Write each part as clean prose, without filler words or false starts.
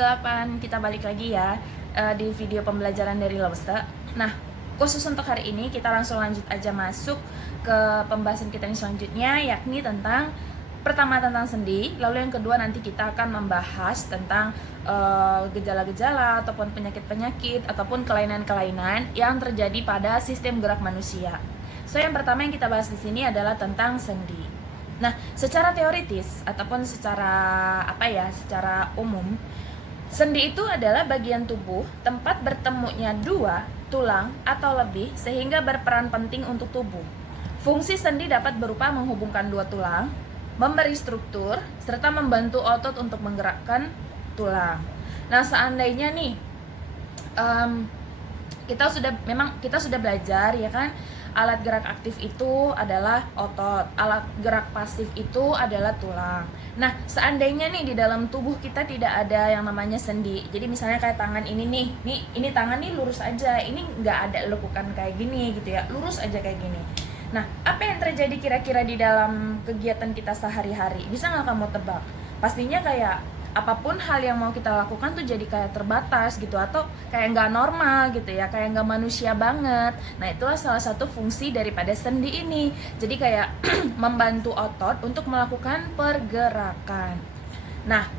8, kita balik lagi ya di video pembelajaran dari Lause. Nah, khusus untuk hari ini kita langsung lanjut aja masuk ke pembahasan kita yang selanjutnya, yakni tentang pertama tentang sendi, lalu yang kedua nanti kita akan membahas tentang gejala-gejala ataupun penyakit-penyakit ataupun kelainan-kelainan yang terjadi pada sistem gerak manusia. So, yang pertama yang kita bahas di sini adalah tentang sendi. Nah, secara teoritis ataupun secara secara umum, sendi itu adalah bagian tubuh tempat bertemunya dua tulang atau lebih sehingga berperan penting untuk tubuh. Fungsi sendi dapat berupa menghubungkan dua tulang, memberi struktur, serta membantu otot untuk menggerakkan tulang. Nah, seandainya nih kita sudah belajar ya kan, alat gerak aktif itu adalah otot, alat gerak pasif itu adalah tulang. Nah, seandainya nih di dalam tubuh kita tidak ada yang namanya sendi, jadi misalnya kayak tangan ini ini tangan nih lurus aja, ini nggak ada lekukan kayak gini gitu ya, lurus aja kayak gini. Nah, apa yang terjadi kira-kira di dalam kegiatan kita sehari-hari? Bisa nggak kamu tebak? Pastinya kayak apapun hal yang mau kita lakukan tuh jadi kayak terbatas gitu, atau kayak nggak normal gitu ya, kayak nggak manusia banget. Nah, itulah salah satu fungsi daripada sendi ini. Jadi kayak membantu otot untuk melakukan pergerakan. Nah,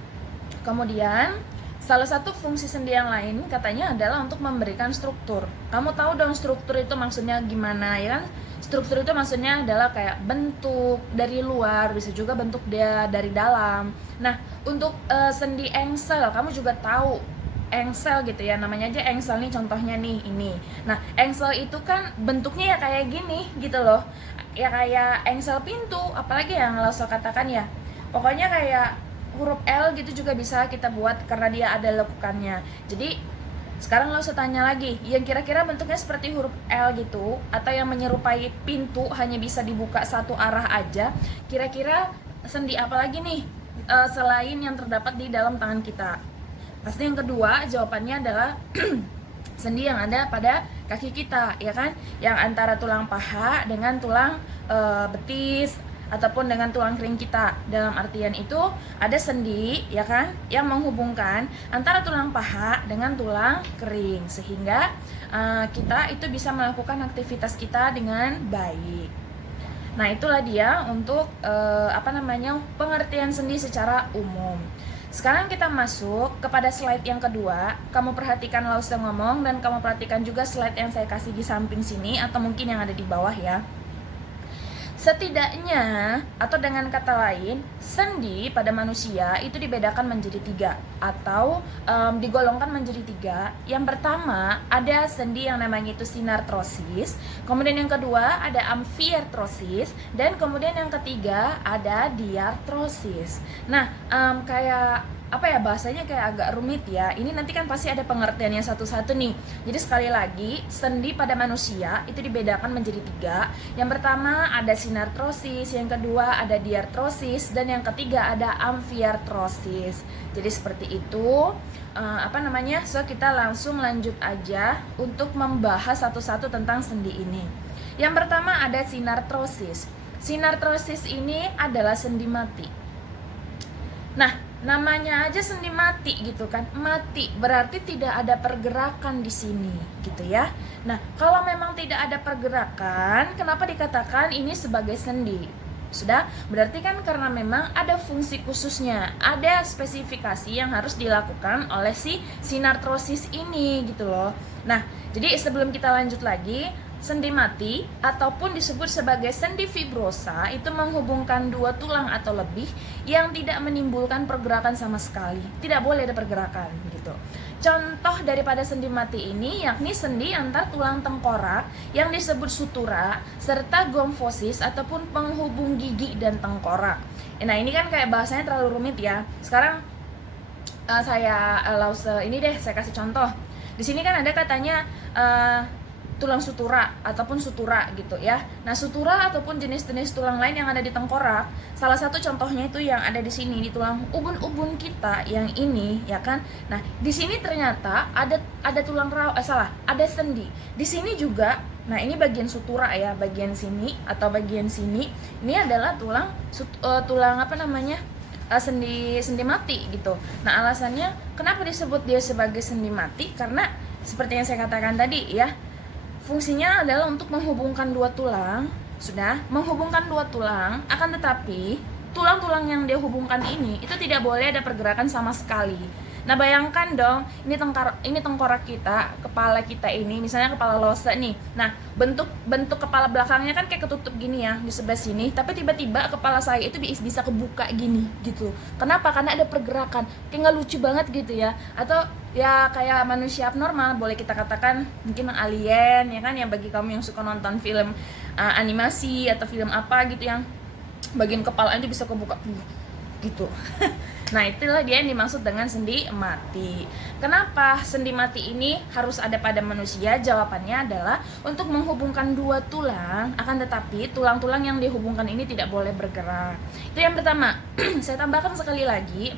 kemudian salah satu fungsi sendi yang lain katanya adalah untuk memberikan struktur. Kamu tahu dong struktur itu maksudnya gimana ya kan? Struktur itu maksudnya adalah kayak bentuk dari luar, bisa juga bentuk dia dari dalam. Nah, untuk sendi engsel, kamu juga tahu engsel gitu ya, namanya aja engsel nih, contohnya nih ini. Nah, engsel itu kan bentuknya ya kayak gini gitu loh, ya kayak engsel pintu, apalagi yang Lause katakan ya, pokoknya kayak huruf L gitu juga bisa kita buat karena dia ada lekukannya. Jadi sekarang Lause tanya lagi, yang kira-kira bentuknya seperti huruf L gitu, atau yang menyerupai pintu hanya bisa dibuka satu arah aja, kira-kira sendi apa lagi nih selain yang terdapat di dalam tangan kita? Pasti yang kedua jawabannya adalah sendi yang ada pada kaki kita, ya kan? Yang antara tulang paha dengan tulang betis ataupun dengan tulang kering kita. Dalam artian itu ada sendi ya kan yang menghubungkan antara tulang paha dengan tulang kering, sehingga kita itu bisa melakukan aktivitas kita dengan baik. Nah, itulah dia untuk pengertian sendi secara umum. Sekarang kita masuk kepada slide yang kedua. Kamu perhatikan Lause ngomong dan kamu perhatikan juga slide yang saya kasih di samping sini atau mungkin yang ada di bawah ya. Setidaknya, atau dengan kata lain, sendi pada manusia itu dibedakan menjadi 3 atau digolongkan menjadi 3. Yang pertama ada sendi yang namanya itu sinartrosis, kemudian yang kedua ada amfiartrosis, dan kemudian yang ketiga ada diartrosis. Nah, bahasanya kayak agak rumit ya. Ini nanti kan pasti ada pengertiannya satu-satu nih. Jadi sekali lagi, sendi pada manusia itu dibedakan menjadi 3. Yang pertama ada sinartrosis, yang kedua ada diartrosis, dan yang ketiga ada amfiartrosis. Jadi seperti itu. So kita langsung lanjut aja untuk membahas satu-satu tentang sendi ini. Yang pertama ada sinartrosis. Sinartrosis ini adalah sendi mati. Nah, namanya aja sendi mati gitu kan, mati berarti tidak ada pergerakan di sini gitu ya. Nah, kalau memang tidak ada pergerakan, kenapa dikatakan ini sebagai sendi? Sudah, berarti kan karena memang ada fungsi khususnya, ada spesifikasi yang harus dilakukan oleh si sinartrosis ini gitu loh. Nah, jadi sebelum kita lanjut lagi, sendi mati ataupun disebut sebagai sendi fibrosa itu menghubungkan dua tulang atau lebih yang tidak menimbulkan pergerakan sama sekali. Tidak boleh ada pergerakan gitu. Contoh daripada sendi mati ini yakni sendi antar tulang tengkorak yang disebut sutura serta gomfosis ataupun penghubung gigi dan tengkorak. Nah, ini kan kayak bahasanya terlalu rumit ya. Sekarang saya kasih contoh. Di sini kan ada katanya tulang sutura ataupun sutura gitu ya. Nah, sutura ataupun jenis-jenis tulang lain yang ada di tengkorak, salah satu contohnya itu yang ada di sini di tulang ubun-ubun kita yang ini ya kan. Nah, di sini ternyata ada ada sendi. Di sini juga, nah ini bagian sutura ya, bagian sini atau bagian sini. Ini adalah tulang sendi mati gitu. Nah, alasannya kenapa disebut dia sebagai sendi mati? Karena seperti yang saya katakan tadi ya, fungsinya adalah untuk menghubungkan dua tulang. Sudah menghubungkan dua tulang, akan tetapi tulang-tulang yang dia hubungkan ini itu tidak boleh ada pergerakan sama sekali. Nah, bayangkan dong, ini tengkorak kita, kepala kita ini, misalnya kepala Lose nih. Nah, bentuk kepala belakangnya kan kayak ketutup gini ya di sebelah sini, tapi tiba-tiba kepala saya itu bisa kebuka gini gitu. Kenapa? Karena ada pergerakan. Kayak nggak lucu banget gitu ya. Atau ya kayak manusia abnormal, boleh kita katakan mungkin alien ya kan, yang bagi kamu yang suka nonton film animasi atau film apa gitu yang bagian kepalanya bisa kebuka gitu. Nah, itulah dia yang dimaksud dengan sendi mati. Kenapa sendi mati ini harus ada pada manusia? Jawabannya adalah untuk menghubungkan dua tulang, akan tetapi tulang-tulang yang dihubungkan ini tidak boleh bergerak. Itu yang pertama. Saya tambahkan sekali lagi,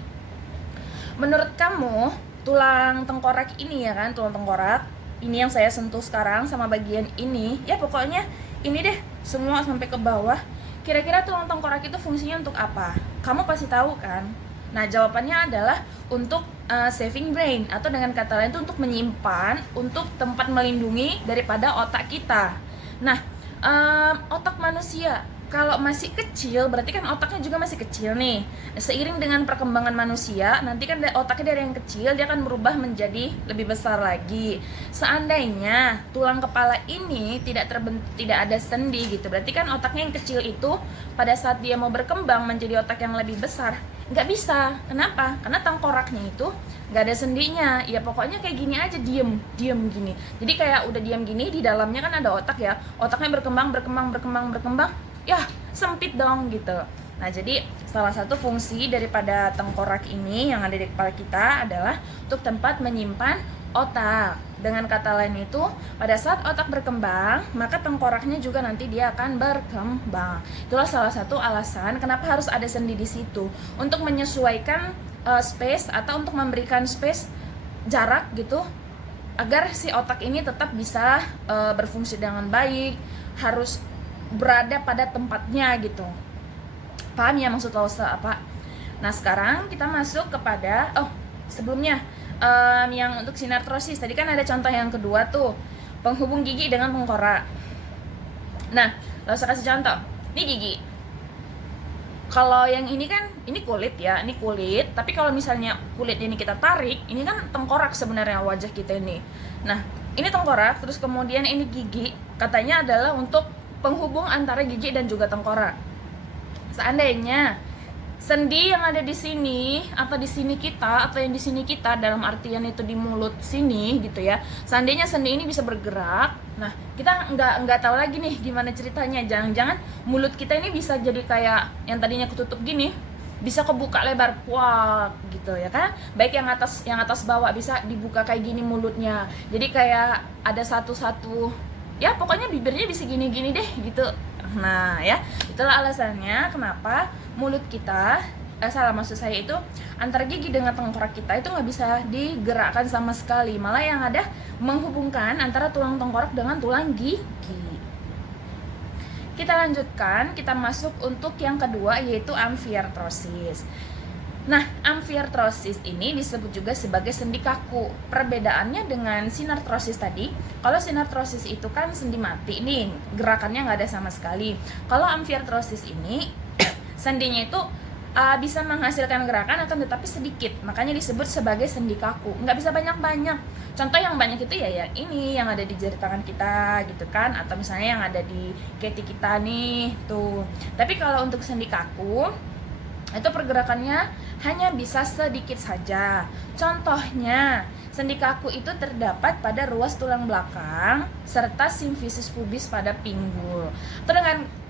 menurut kamu tulang tengkorak ini ya kan, tulang tengkorak ini yang saya sentuh sekarang sama bagian ini, ya pokoknya ini deh semua sampai ke bawah. Kira-kira tulang tengkorak itu fungsinya untuk apa? Kamu pasti tahu kan? Nah, jawabannya adalah untuk saving brain, atau dengan kata lain itu untuk menyimpan, untuk tempat melindungi daripada otak kita. Nah, otak manusia kalau masih kecil, berarti kan otaknya juga masih kecil nih. Seiring dengan perkembangan manusia, nanti kan otaknya dari yang kecil dia akan berubah menjadi lebih besar lagi. Seandainya tulang kepala ini tidak ada sendi gitu, berarti kan otaknya yang kecil itu pada saat dia mau berkembang menjadi otak yang lebih besar, nggak bisa. Kenapa? Karena tengkoraknya itu nggak ada sendinya. Ya pokoknya kayak gini aja, diem gini. Jadi kayak udah diem gini, di dalamnya kan ada otak ya. Otaknya berkembang, ya sempit dong gitu. Nah, jadi salah satu fungsi daripada tengkorak ini yang ada di kepala kita adalah untuk tempat menyimpan otak. Dengan kata lain itu, pada saat otak berkembang, maka tengkoraknya juga nanti dia akan berkembang. Itulah salah satu alasan kenapa harus ada sendi di situ, untuk menyesuaikan space, atau untuk memberikan space, jarak gitu, agar si otak ini tetap bisa berfungsi dengan baik, harus berada pada tempatnya gitu. Paham ya maksud Lause apa? Nah, sekarang kita masuk kepada sebelumnya yang untuk sinartrosis tadi kan ada contoh yang kedua tuh, penghubung gigi dengan tengkorak. Nah, Lause kasih contoh. Ini gigi. Kalau yang ini kan, ini kulit ya, ini kulit. Tapi kalau misalnya kulit ini kita tarik, ini kan tengkorak sebenarnya wajah kita ini. Nah, ini tengkorak, terus kemudian ini gigi. Katanya adalah untuk penghubung antara gigi dan juga tengkorak. Seandainya sendi yang ada di sini atau di sini kita, atau yang di sini kita, dalam artian itu di mulut sini gitu ya. Seandainya sendi ini bisa bergerak, nah kita nggak tahu lagi nih gimana ceritanya. Jangan-jangan mulut kita ini bisa jadi kayak yang tadinya ketutup gini, bisa kebuka lebar, wah gitu ya kan. Baik yang atas bawah bisa dibuka kayak gini mulutnya. Jadi kayak ada satu-satu, ya pokoknya bibirnya bisa gini-gini deh gitu. Nah ya, itulah alasannya kenapa mulut kita, maksud saya itu antara gigi dengan tengkorak kita itu nggak bisa digerakkan sama sekali. Malah yang ada menghubungkan antara tulang tengkorak dengan tulang gigi. Kita lanjutkan, kita masuk untuk yang kedua, yaitu amfiartrosis. Nah, amfiartrosis ini disebut juga sebagai sendi kaku. Perbedaannya dengan sinartrosis tadi, kalau sinartrosis itu kan sendi mati nih, gerakannya nggak ada sama sekali. Kalau amfiartrosis ini, sendinya itu bisa menghasilkan gerakan akan tetapi sedikit, makanya disebut sebagai sendi kaku. Nggak bisa banyak-banyak. Contoh yang banyak itu ya yang ini, yang ada di jari tangan kita gitu kan, atau misalnya yang ada di keti kita nih tuh. Tapi kalau untuk sendi kaku, itu pergerakannya hanya bisa sedikit saja. Contohnya, sendi kaku itu terdapat pada ruas tulang belakang serta simfisis pubis pada pinggul. Atau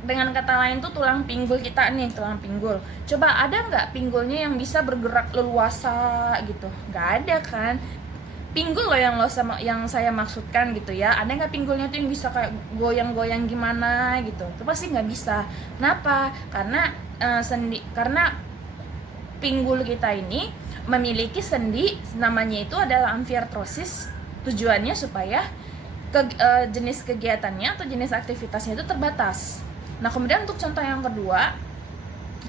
dengan kata lain tuh tulang pinggul kita nih, tulang pinggul. Coba ada nggak pinggulnya yang bisa bergerak leluasa gitu? Nggak ada kan? Pinggul loh yang saya maksudkan gitu ya. Ada nggak pinggulnya tuh yang bisa kayak goyang-goyang gimana gitu? Itu pasti nggak bisa. Kenapa? Karena pinggul kita ini memiliki sendi, namanya itu adalah amfiartrosis. Tujuannya supaya jenis kegiatannya atau jenis aktivitasnya itu terbatas. Nah, kemudian untuk contoh yang kedua,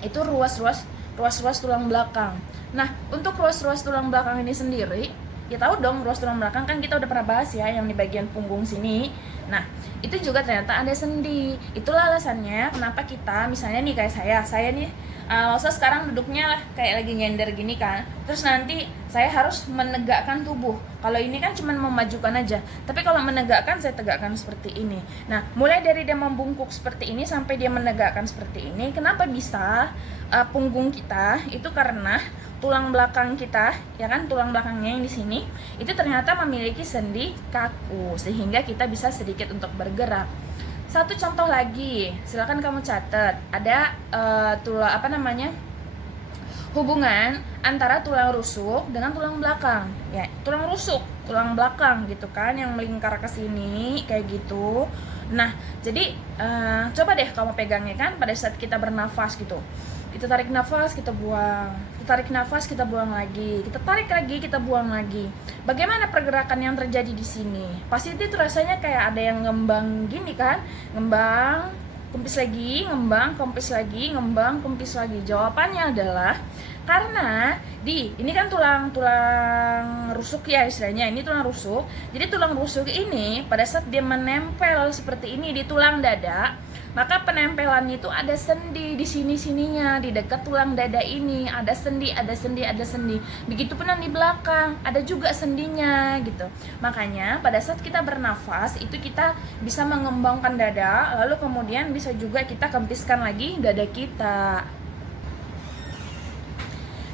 itu ruas-ruas ruas-ruas tulang belakang. Nah, untuk ruas-ruas tulang belakang ini sendiri, ya tahu dong, ruas tulang belakang kan kita udah pernah bahas ya, yang di bagian punggung sini. Nah, itu juga ternyata ada sendi. Itulah alasannya kenapa kita, misalnya nih kayak saya nih, usah sekarang duduknya lah kayak lagi nyender gini kan, terus nanti saya harus menegakkan tubuh. Kalau ini kan cuma memajukan aja, tapi kalau menegakkan saya tegakkan seperti ini. Nah, mulai dari dia membungkuk seperti ini sampai dia menegakkan seperti ini. Kenapa bisa punggung kita? Itu karena tulang belakang kita, ya kan, tulang belakangnya yang di sini itu ternyata memiliki sendi kaku sehingga kita bisa sedikit untuk bergerak. Satu contoh lagi, silakan kamu catat. Ada hubungan antara tulang rusuk dengan tulang belakang. Ya, tulang rusuk, tulang belakang gitu kan, yang melingkar ke sini kayak gitu. Nah, jadi coba deh kamu pegangnya kan pada saat kita bernafas gitu. Kita tarik nafas, kita buang. Kita tarik nafas, kita buang lagi. Kita tarik lagi, kita buang lagi. Bagaimana pergerakan yang terjadi di sini? Pasti itu rasanya kayak ada yang ngembang gini kan? Ngembang, kempis lagi, ngembang, kempis lagi, ngembang, kempis lagi. Jawabannya adalah karena ini kan tulang rusuk ya istilahnya. Ini tulang rusuk. Jadi tulang rusuk ini pada saat dia menempel seperti ini di tulang dada, maka penempelan itu ada sendi di sininya, di dekat tulang dada ini ada sendi. Begitupun yang di belakang ada juga sendinya gitu. Makanya pada saat kita bernafas itu kita bisa mengembangkan dada, lalu kemudian bisa juga kita kempiskan lagi dada kita.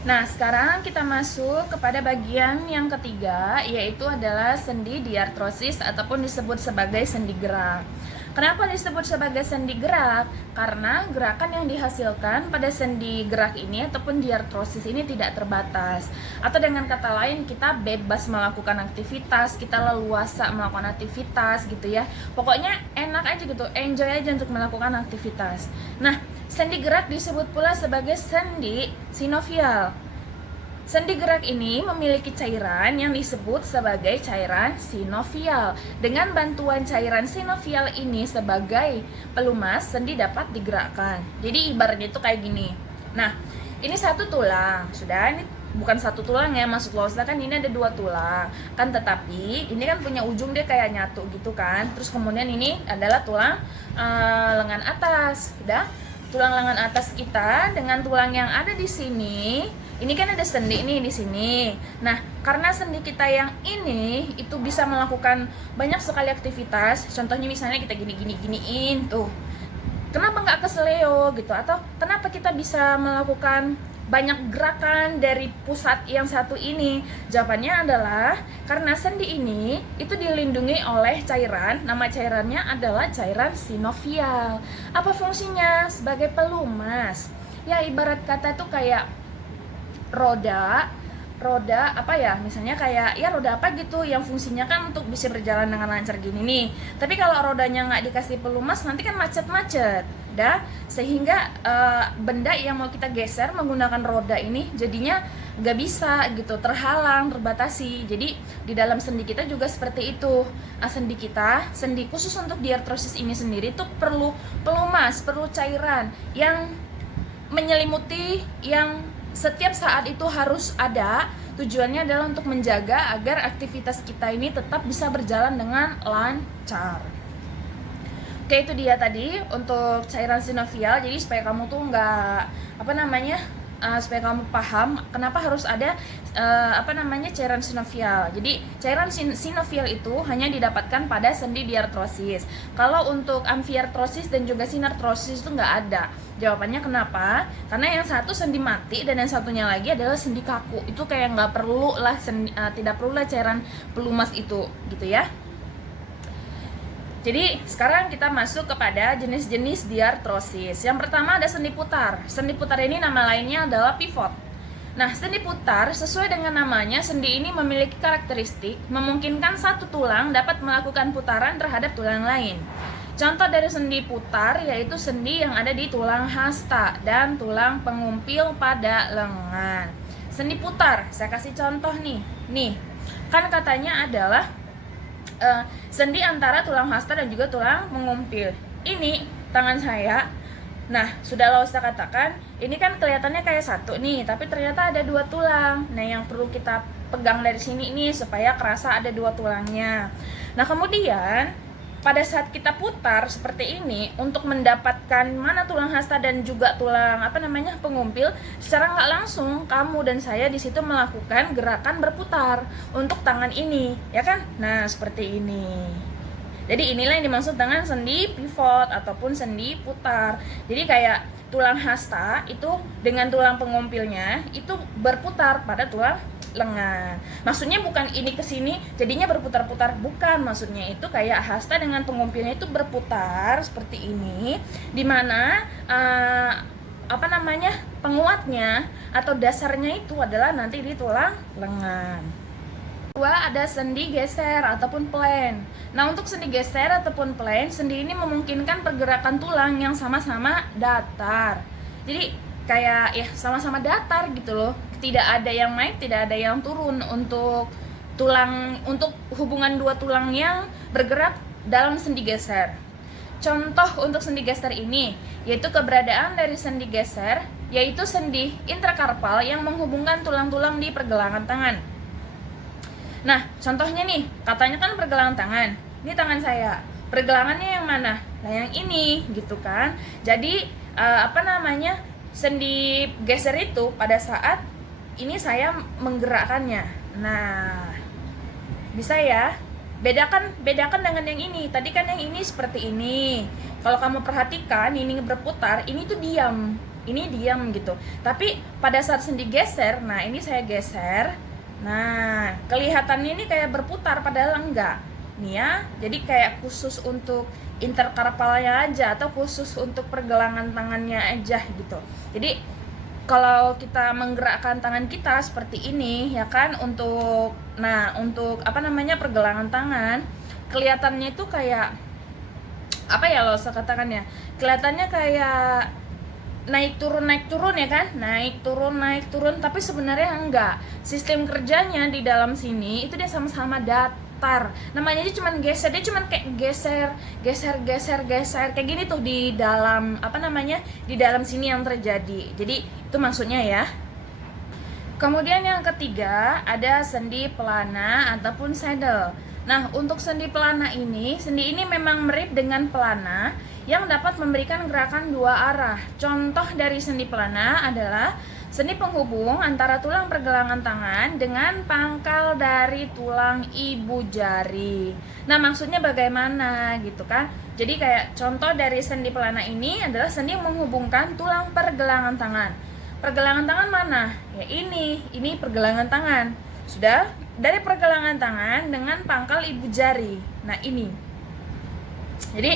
Nah, sekarang kita masuk kepada bagian yang ketiga, yaitu adalah sendi diartrosis ataupun disebut sebagai sendi gerak. Kenapa disebut sebagai sendi gerak? Karena gerakan yang dihasilkan pada sendi gerak ini ataupun diartrosis ini tidak terbatas. Atau dengan kata lain, kita bebas melakukan aktivitas, kita leluasa melakukan aktivitas gitu ya. Pokoknya enak aja gitu, enjoy aja untuk melakukan aktivitas. Nah, sendi gerak disebut pula sebagai sendi sinovial. Sendi gerak ini memiliki cairan yang disebut sebagai cairan sinovial. Dengan bantuan cairan sinovial ini sebagai pelumas, sendi dapat digerakkan. Jadi ibaratnya itu kayak gini. Nah, ini satu tulang. Sudah, ini bukan satu tulang ya, maksud lo kan ini ada dua tulang. Kan tetapi ini kan punya ujung dia kayak nyatu gitu kan. Terus kemudian ini adalah tulang lengan atas. Sudah, tulang lengan atas kita dengan tulang yang ada di sini. Ini kan ada sendi nih di sini. Nah, karena sendi kita yang ini itu bisa melakukan banyak sekali aktivitas. Contohnya misalnya kita giniin tuh. Kenapa nggak keseleo gitu? Atau kenapa kita bisa melakukan banyak gerakan dari pusat yang satu ini? Jawabannya adalah karena sendi ini itu dilindungi oleh cairan. Nama cairannya adalah cairan sinovial. Apa fungsinya? Sebagai pelumas. Ya, ibarat kata tuh kayak roda apa ya, misalnya kayak ya roda apa gitu yang fungsinya kan untuk bisa berjalan dengan lancar gini nih. Tapi kalau rodanya nggak dikasih pelumas nanti kan macet-macet dah, sehingga benda yang mau kita geser menggunakan roda ini jadinya nggak bisa gitu, terhalang, terbatasi. Jadi di dalam sendi kita juga seperti itu. Sendi khusus untuk diartrosis ini sendiri tuh perlu pelumas, perlu cairan yang menyelimuti, yang setiap saat itu harus ada. Tujuannya adalah untuk menjaga agar aktivitas kita ini tetap bisa berjalan dengan lancar. Oke, itu dia tadi untuk cairan sinovial. Jadi supaya kamu tuh supaya kamu paham kenapa harus ada cairan sinovial. Jadi cairan sinovial itu hanya didapatkan pada sendi diartrosis. Kalau untuk amfiartrosis dan juga sinartrosis itu nggak ada. Jawabannya kenapa? Karena yang satu sendi mati dan yang satunya lagi adalah sendi kaku. Itu kayak nggak perlu lah, tidak perlu lah cairan pelumas itu gitu ya. Jadi sekarang kita masuk kepada jenis-jenis diartrosis. Yang pertama ada sendi putar. Sendi putar ini nama lainnya adalah pivot. Nah, sendi putar sesuai dengan namanya, sendi ini memiliki karakteristik memungkinkan satu tulang dapat melakukan putaran terhadap tulang lain. Contoh dari sendi putar yaitu sendi yang ada di tulang hasta dan tulang pengumpil pada lengan. Sendi putar, saya kasih contoh nih. Nih, kan katanya adalah sendi antara tulang hasta dan juga tulang pengumpil. Ini tangan saya Nah, sudah Lausa katakan, ini kan kelihatannya kayak satu nih, tapi ternyata ada dua tulang. Nah, yang perlu kita pegang dari sini nih supaya kerasa ada dua tulangnya. Nah, kemudian pada saat kita putar seperti ini untuk mendapatkan mana tulang hasta dan juga tulang pengumpil, secara nggak langsung kamu dan saya di situ melakukan gerakan berputar untuk tangan ini, ya kan? Nah, seperti ini. Jadi inilah yang dimaksud dengan sendi pivot ataupun sendi putar. Jadi kayak tulang hasta itu dengan tulang pengumpilnya itu berputar pada tulang lengan. Maksudnya bukan ini ke sini jadinya berputar-putar, bukan. Maksudnya itu kayak hasta dengan pengumpilnya itu berputar seperti ini, dimana penguatnya atau dasarnya itu adalah nanti di tulang lengan. Kedua ada sendi geser ataupun plane. Nah, untuk sendi geser ataupun plane, sendi ini memungkinkan pergerakan tulang yang sama-sama datar. Jadi kayak ya sama-sama datar gitu loh. Tidak ada yang naik, tidak ada yang turun untuk hubungan dua tulang yang bergerak dalam sendi geser. Contoh untuk sendi geser ini yaitu keberadaan dari sendi geser, yaitu sendi intrakarpal yang menghubungkan tulang-tulang di pergelangan tangan. Nah, contohnya nih, katanya kan pergelangan tangan. Ini tangan saya. Pergelangannya yang mana? Nah, yang ini, gitu kan. Jadi, sendi geser itu pada saat ini saya menggerakkannya. Nah, bisa ya? Bedakan dengan yang ini. Tadi kan yang ini seperti ini. Kalau kamu perhatikan, ini berputar, ini tuh diam. Ini diam gitu. Tapi pada saat sendi geser, nah ini saya geser. Nah, kelihatannya ini kayak berputar padahal enggak. Nih ya, jadi kayak khusus untuk interkarpalnya aja atau khusus untuk pergelangan tangannya aja gitu. Jadi kalau kita menggerakkan tangan kita seperti ini ya kan untuk pergelangan tangan, kelihatannya itu kayak lo saya katakan ya. Kelihatannya kayak naik turun ya kan, naik turun, tapi sebenarnya enggak. Sistem kerjanya di dalam sini itu dia sama-sama datar. Namanya aja cuman geser, dia cuman kayak geser kayak gini tuh di dalam di dalam sini yang terjadi. Jadi itu maksudnya ya. Kemudian yang ketiga ada sendi pelana ataupun saddle. Nah, untuk sendi pelana ini, sendi ini memang mirip dengan pelana yang dapat memberikan gerakan dua arah. Contoh dari sendi pelana adalah sendi penghubung antara tulang pergelangan tangan dengan pangkal dari tulang ibu jari. Nah, maksudnya bagaimana gitu kan? Jadi kayak contoh dari sendi pelana ini adalah sendi yang menghubungkan tulang pergelangan tangan. Pergelangan tangan mana? Ya ini pergelangan tangan. Sudah dari pergelangan tangan dengan pangkal ibu jari. Nah, ini. Jadi,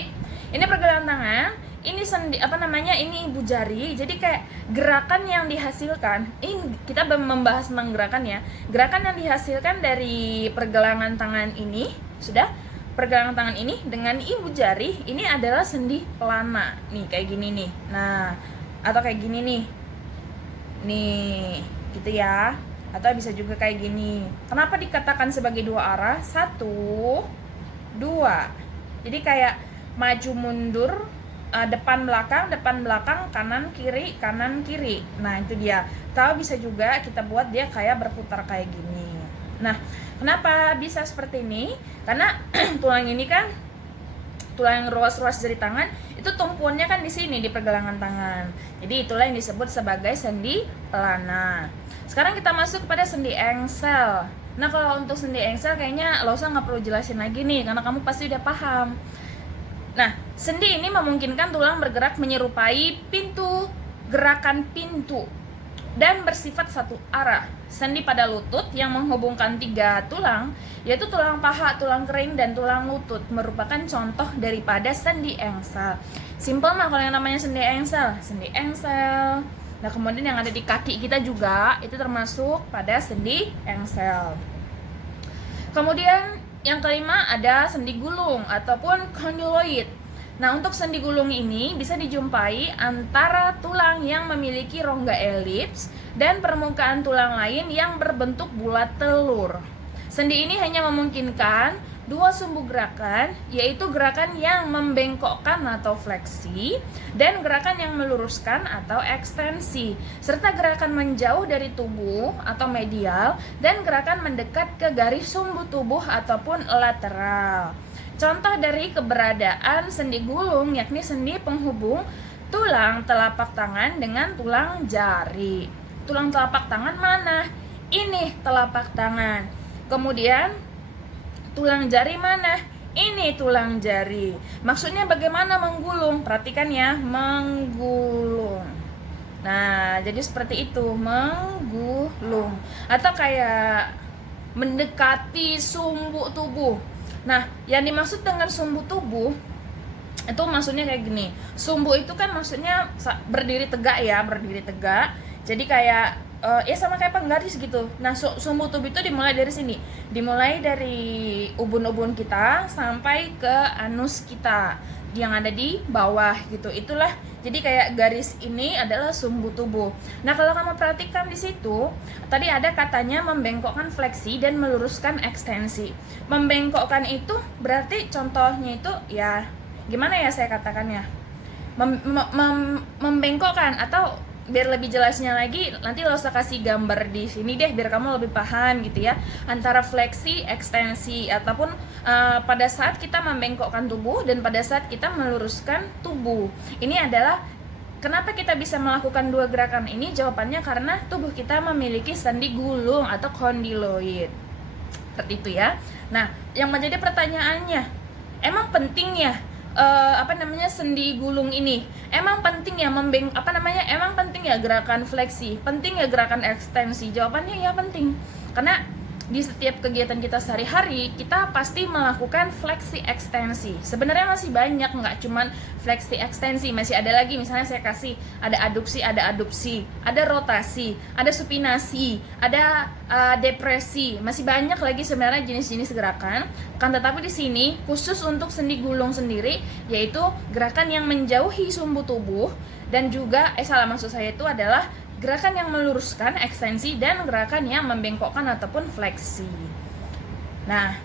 ini pergelangan tangan, ini sendi ini ibu jari. Jadi kayak gerakan yang dihasilkan, ini kita membahas tentang gerakan ya. Gerakan yang dihasilkan dari pergelangan tangan ini, sudah pergelangan tangan ini dengan ibu jari, ini adalah sendi pelana. Nih, kayak gini nih. Nah, atau kayak gini nih. Nih, gitu ya. Atau bisa juga kayak gini. Kenapa dikatakan sebagai dua arah? 1, 2. Jadi kayak maju mundur, depan belakang, kanan kiri. Nah, itu dia. Atau bisa juga kita buat dia kayak berputar kayak gini. Nah, kenapa bisa seperti ini? Karena tulang ini kan tulang yang ruas-ruas dari tangan itu tumpuannya kan di sini di pergelangan tangan. Jadi itulah yang disebut sebagai sendi pelana. Sekarang kita masuk kepada sendi engsel. Nah, kalau untuk sendi engsel kayaknya Lausa nggak perlu jelasin lagi nih karena kamu pasti udah paham. Nah, sendi ini memungkinkan tulang bergerak menyerupai gerakan pintu dan bersifat satu arah. Sendi pada lutut yang menghubungkan 3 tulang, yaitu tulang paha, tulang kering, dan tulang lutut, merupakan contoh daripada sendi engsel. Simpel mah kalau yang namanya sendi engsel. Nah, kemudian yang ada di kaki kita juga itu termasuk pada sendi engsel. Kemudian yang kelima ada sendi gulung ataupun condyloid. Nah, untuk sendi gulung ini bisa dijumpai antara tulang yang memiliki rongga elips dan permukaan tulang lain yang berbentuk bulat telur. Sendi ini hanya memungkinkan dua sumbu gerakan, yaitu gerakan yang membengkokkan atau fleksi dan gerakan yang meluruskan atau ekstensi, serta gerakan menjauh dari tubuh atau medial dan gerakan mendekat ke garis sumbu tubuh ataupun lateral. Contoh dari keberadaan sendi gulung yakni sendi penghubung tulang telapak tangan dengan tulang jari. Tulang telapak tangan mana? Ini telapak tangan. Kemudian tulang jari mana? Ini tulang jari. Maksudnya bagaimana menggulung? Perhatikan ya, menggulung. Nah, jadi seperti itu, menggulung. Atau kayak mendekati sumbu tubuh. Nah, yang dimaksud dengan sumbu tubuh itu maksudnya kayak gini. Sumbu itu kan maksudnya berdiri tegak ya, berdiri tegak. Jadi kayak ya sama kayak penggaris gitu. Nah, sumbu tubuh itu dimulai dari sini. Dimulai dari ubun-ubun kita sampai ke anus kita yang ada di bawah gitu. Itulah jadi kayak garis ini adalah sumbu tubuh. Nah, kalau kamu perhatikan di situ, tadi ada katanya membengkokkan fleksi dan meluruskan ekstensi. Membengkokkan itu berarti contohnya itu ya gimana ya saya katakannya? Membengkokkan atau biar lebih jelasnya lagi nanti lo usah kasih gambar di sini deh biar kamu lebih paham gitu ya, antara fleksi, ekstensi ataupun pada saat kita membengkokkan tubuh dan pada saat kita meluruskan tubuh. Ini adalah kenapa kita bisa melakukan dua gerakan ini. Jawabannya karena tubuh kita memiliki sendi gulung atau kondiloid. Seperti itu ya. Nah, yang menjadi pertanyaannya, emang penting ya sendi gulung ini? Emang penting ya emang penting ya gerakan fleksi? Penting ya gerakan ekstensi? Jawabannya ya penting. Karena di setiap kegiatan kita sehari-hari kita pasti melakukan fleksi ekstensi. Sebenarnya masih banyak, nggak cuman fleksi ekstensi, masih ada lagi. Misalnya saya kasih ada adduksi, ada rotasi, ada supinasi, ada depresi. Masih banyak lagi sebenarnya jenis-jenis gerakan. Kan tetapi di sini khusus untuk sendi gulung sendiri, yaitu gerakan yang menjauhi sumbu tubuh dan juga maksud saya itu adalah gerakan yang meluruskan, ekstensi, dan gerakan yang membengkokkan ataupun fleksi. Nah,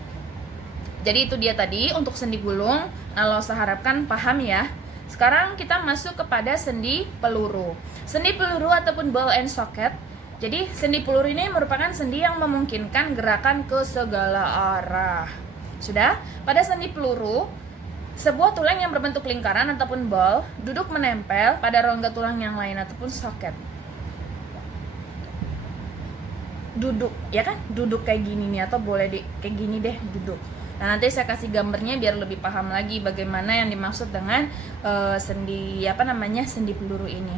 jadi itu dia tadi untuk sendi gulung. Nah, saya harapkan paham ya. Sekarang kita masuk kepada sendi peluru. Sendi peluru ataupun ball and socket. Jadi sendi peluru ini merupakan sendi yang memungkinkan gerakan ke segala arah. Sudah? Pada sendi peluru, sebuah tulang yang berbentuk lingkaran ataupun ball duduk menempel pada rongga tulang yang lain ataupun socket. Duduk ya kan, duduk kayak gini nih, atau boleh kayak gini deh, duduk. Nah, nanti saya kasih gambarnya biar lebih paham lagi bagaimana yang dimaksud dengan sendi sendi peluru ini.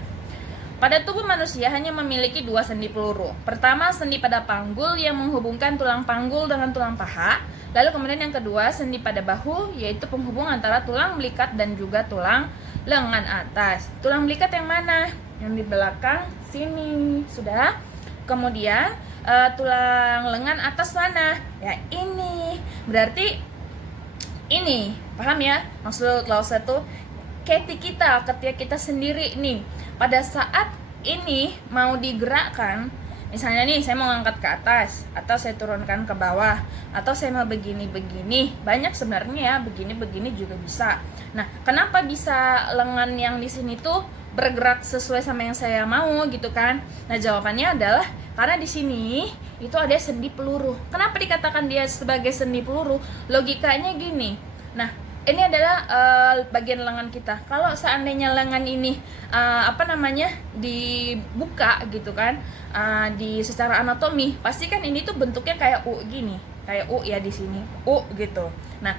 Pada tubuh manusia hanya memiliki dua sendi peluru. Pertama, sendi pada panggul yang menghubungkan tulang panggul dengan tulang paha. Lalu kemudian yang kedua, sendi pada bahu, yaitu penghubung antara tulang belikat dan juga tulang lengan atas. Tulang belikat yang mana? Yang di belakang sini. Sudah? Kemudian tulang lengan atas mana? Ya ini. Berarti ini, paham ya? Maksud Lause tuh ketika kita sendiri nih, pada saat ini mau digerakkan, misalnya nih saya mau angkat ke atas atau saya turunkan ke bawah atau saya mau begini-begini, banyak sebenarnya ya, begini-begini juga bisa. Nah, kenapa bisa lengan yang di sini tuh bergerak sesuai sama yang saya mau gitu kan? Nah, jawabannya adalah karena di sini itu ada sendi peluru. Kenapa dikatakan dia sebagai sendi peluru? Logikanya gini. Nah, ini adalah bagian lengan kita. Kalau seandainya lengan ini dibuka gitu kan, di secara anatomi, pasti kan ini tuh bentuknya kayak U gini, kayak U ya di sini, U gitu. Nah,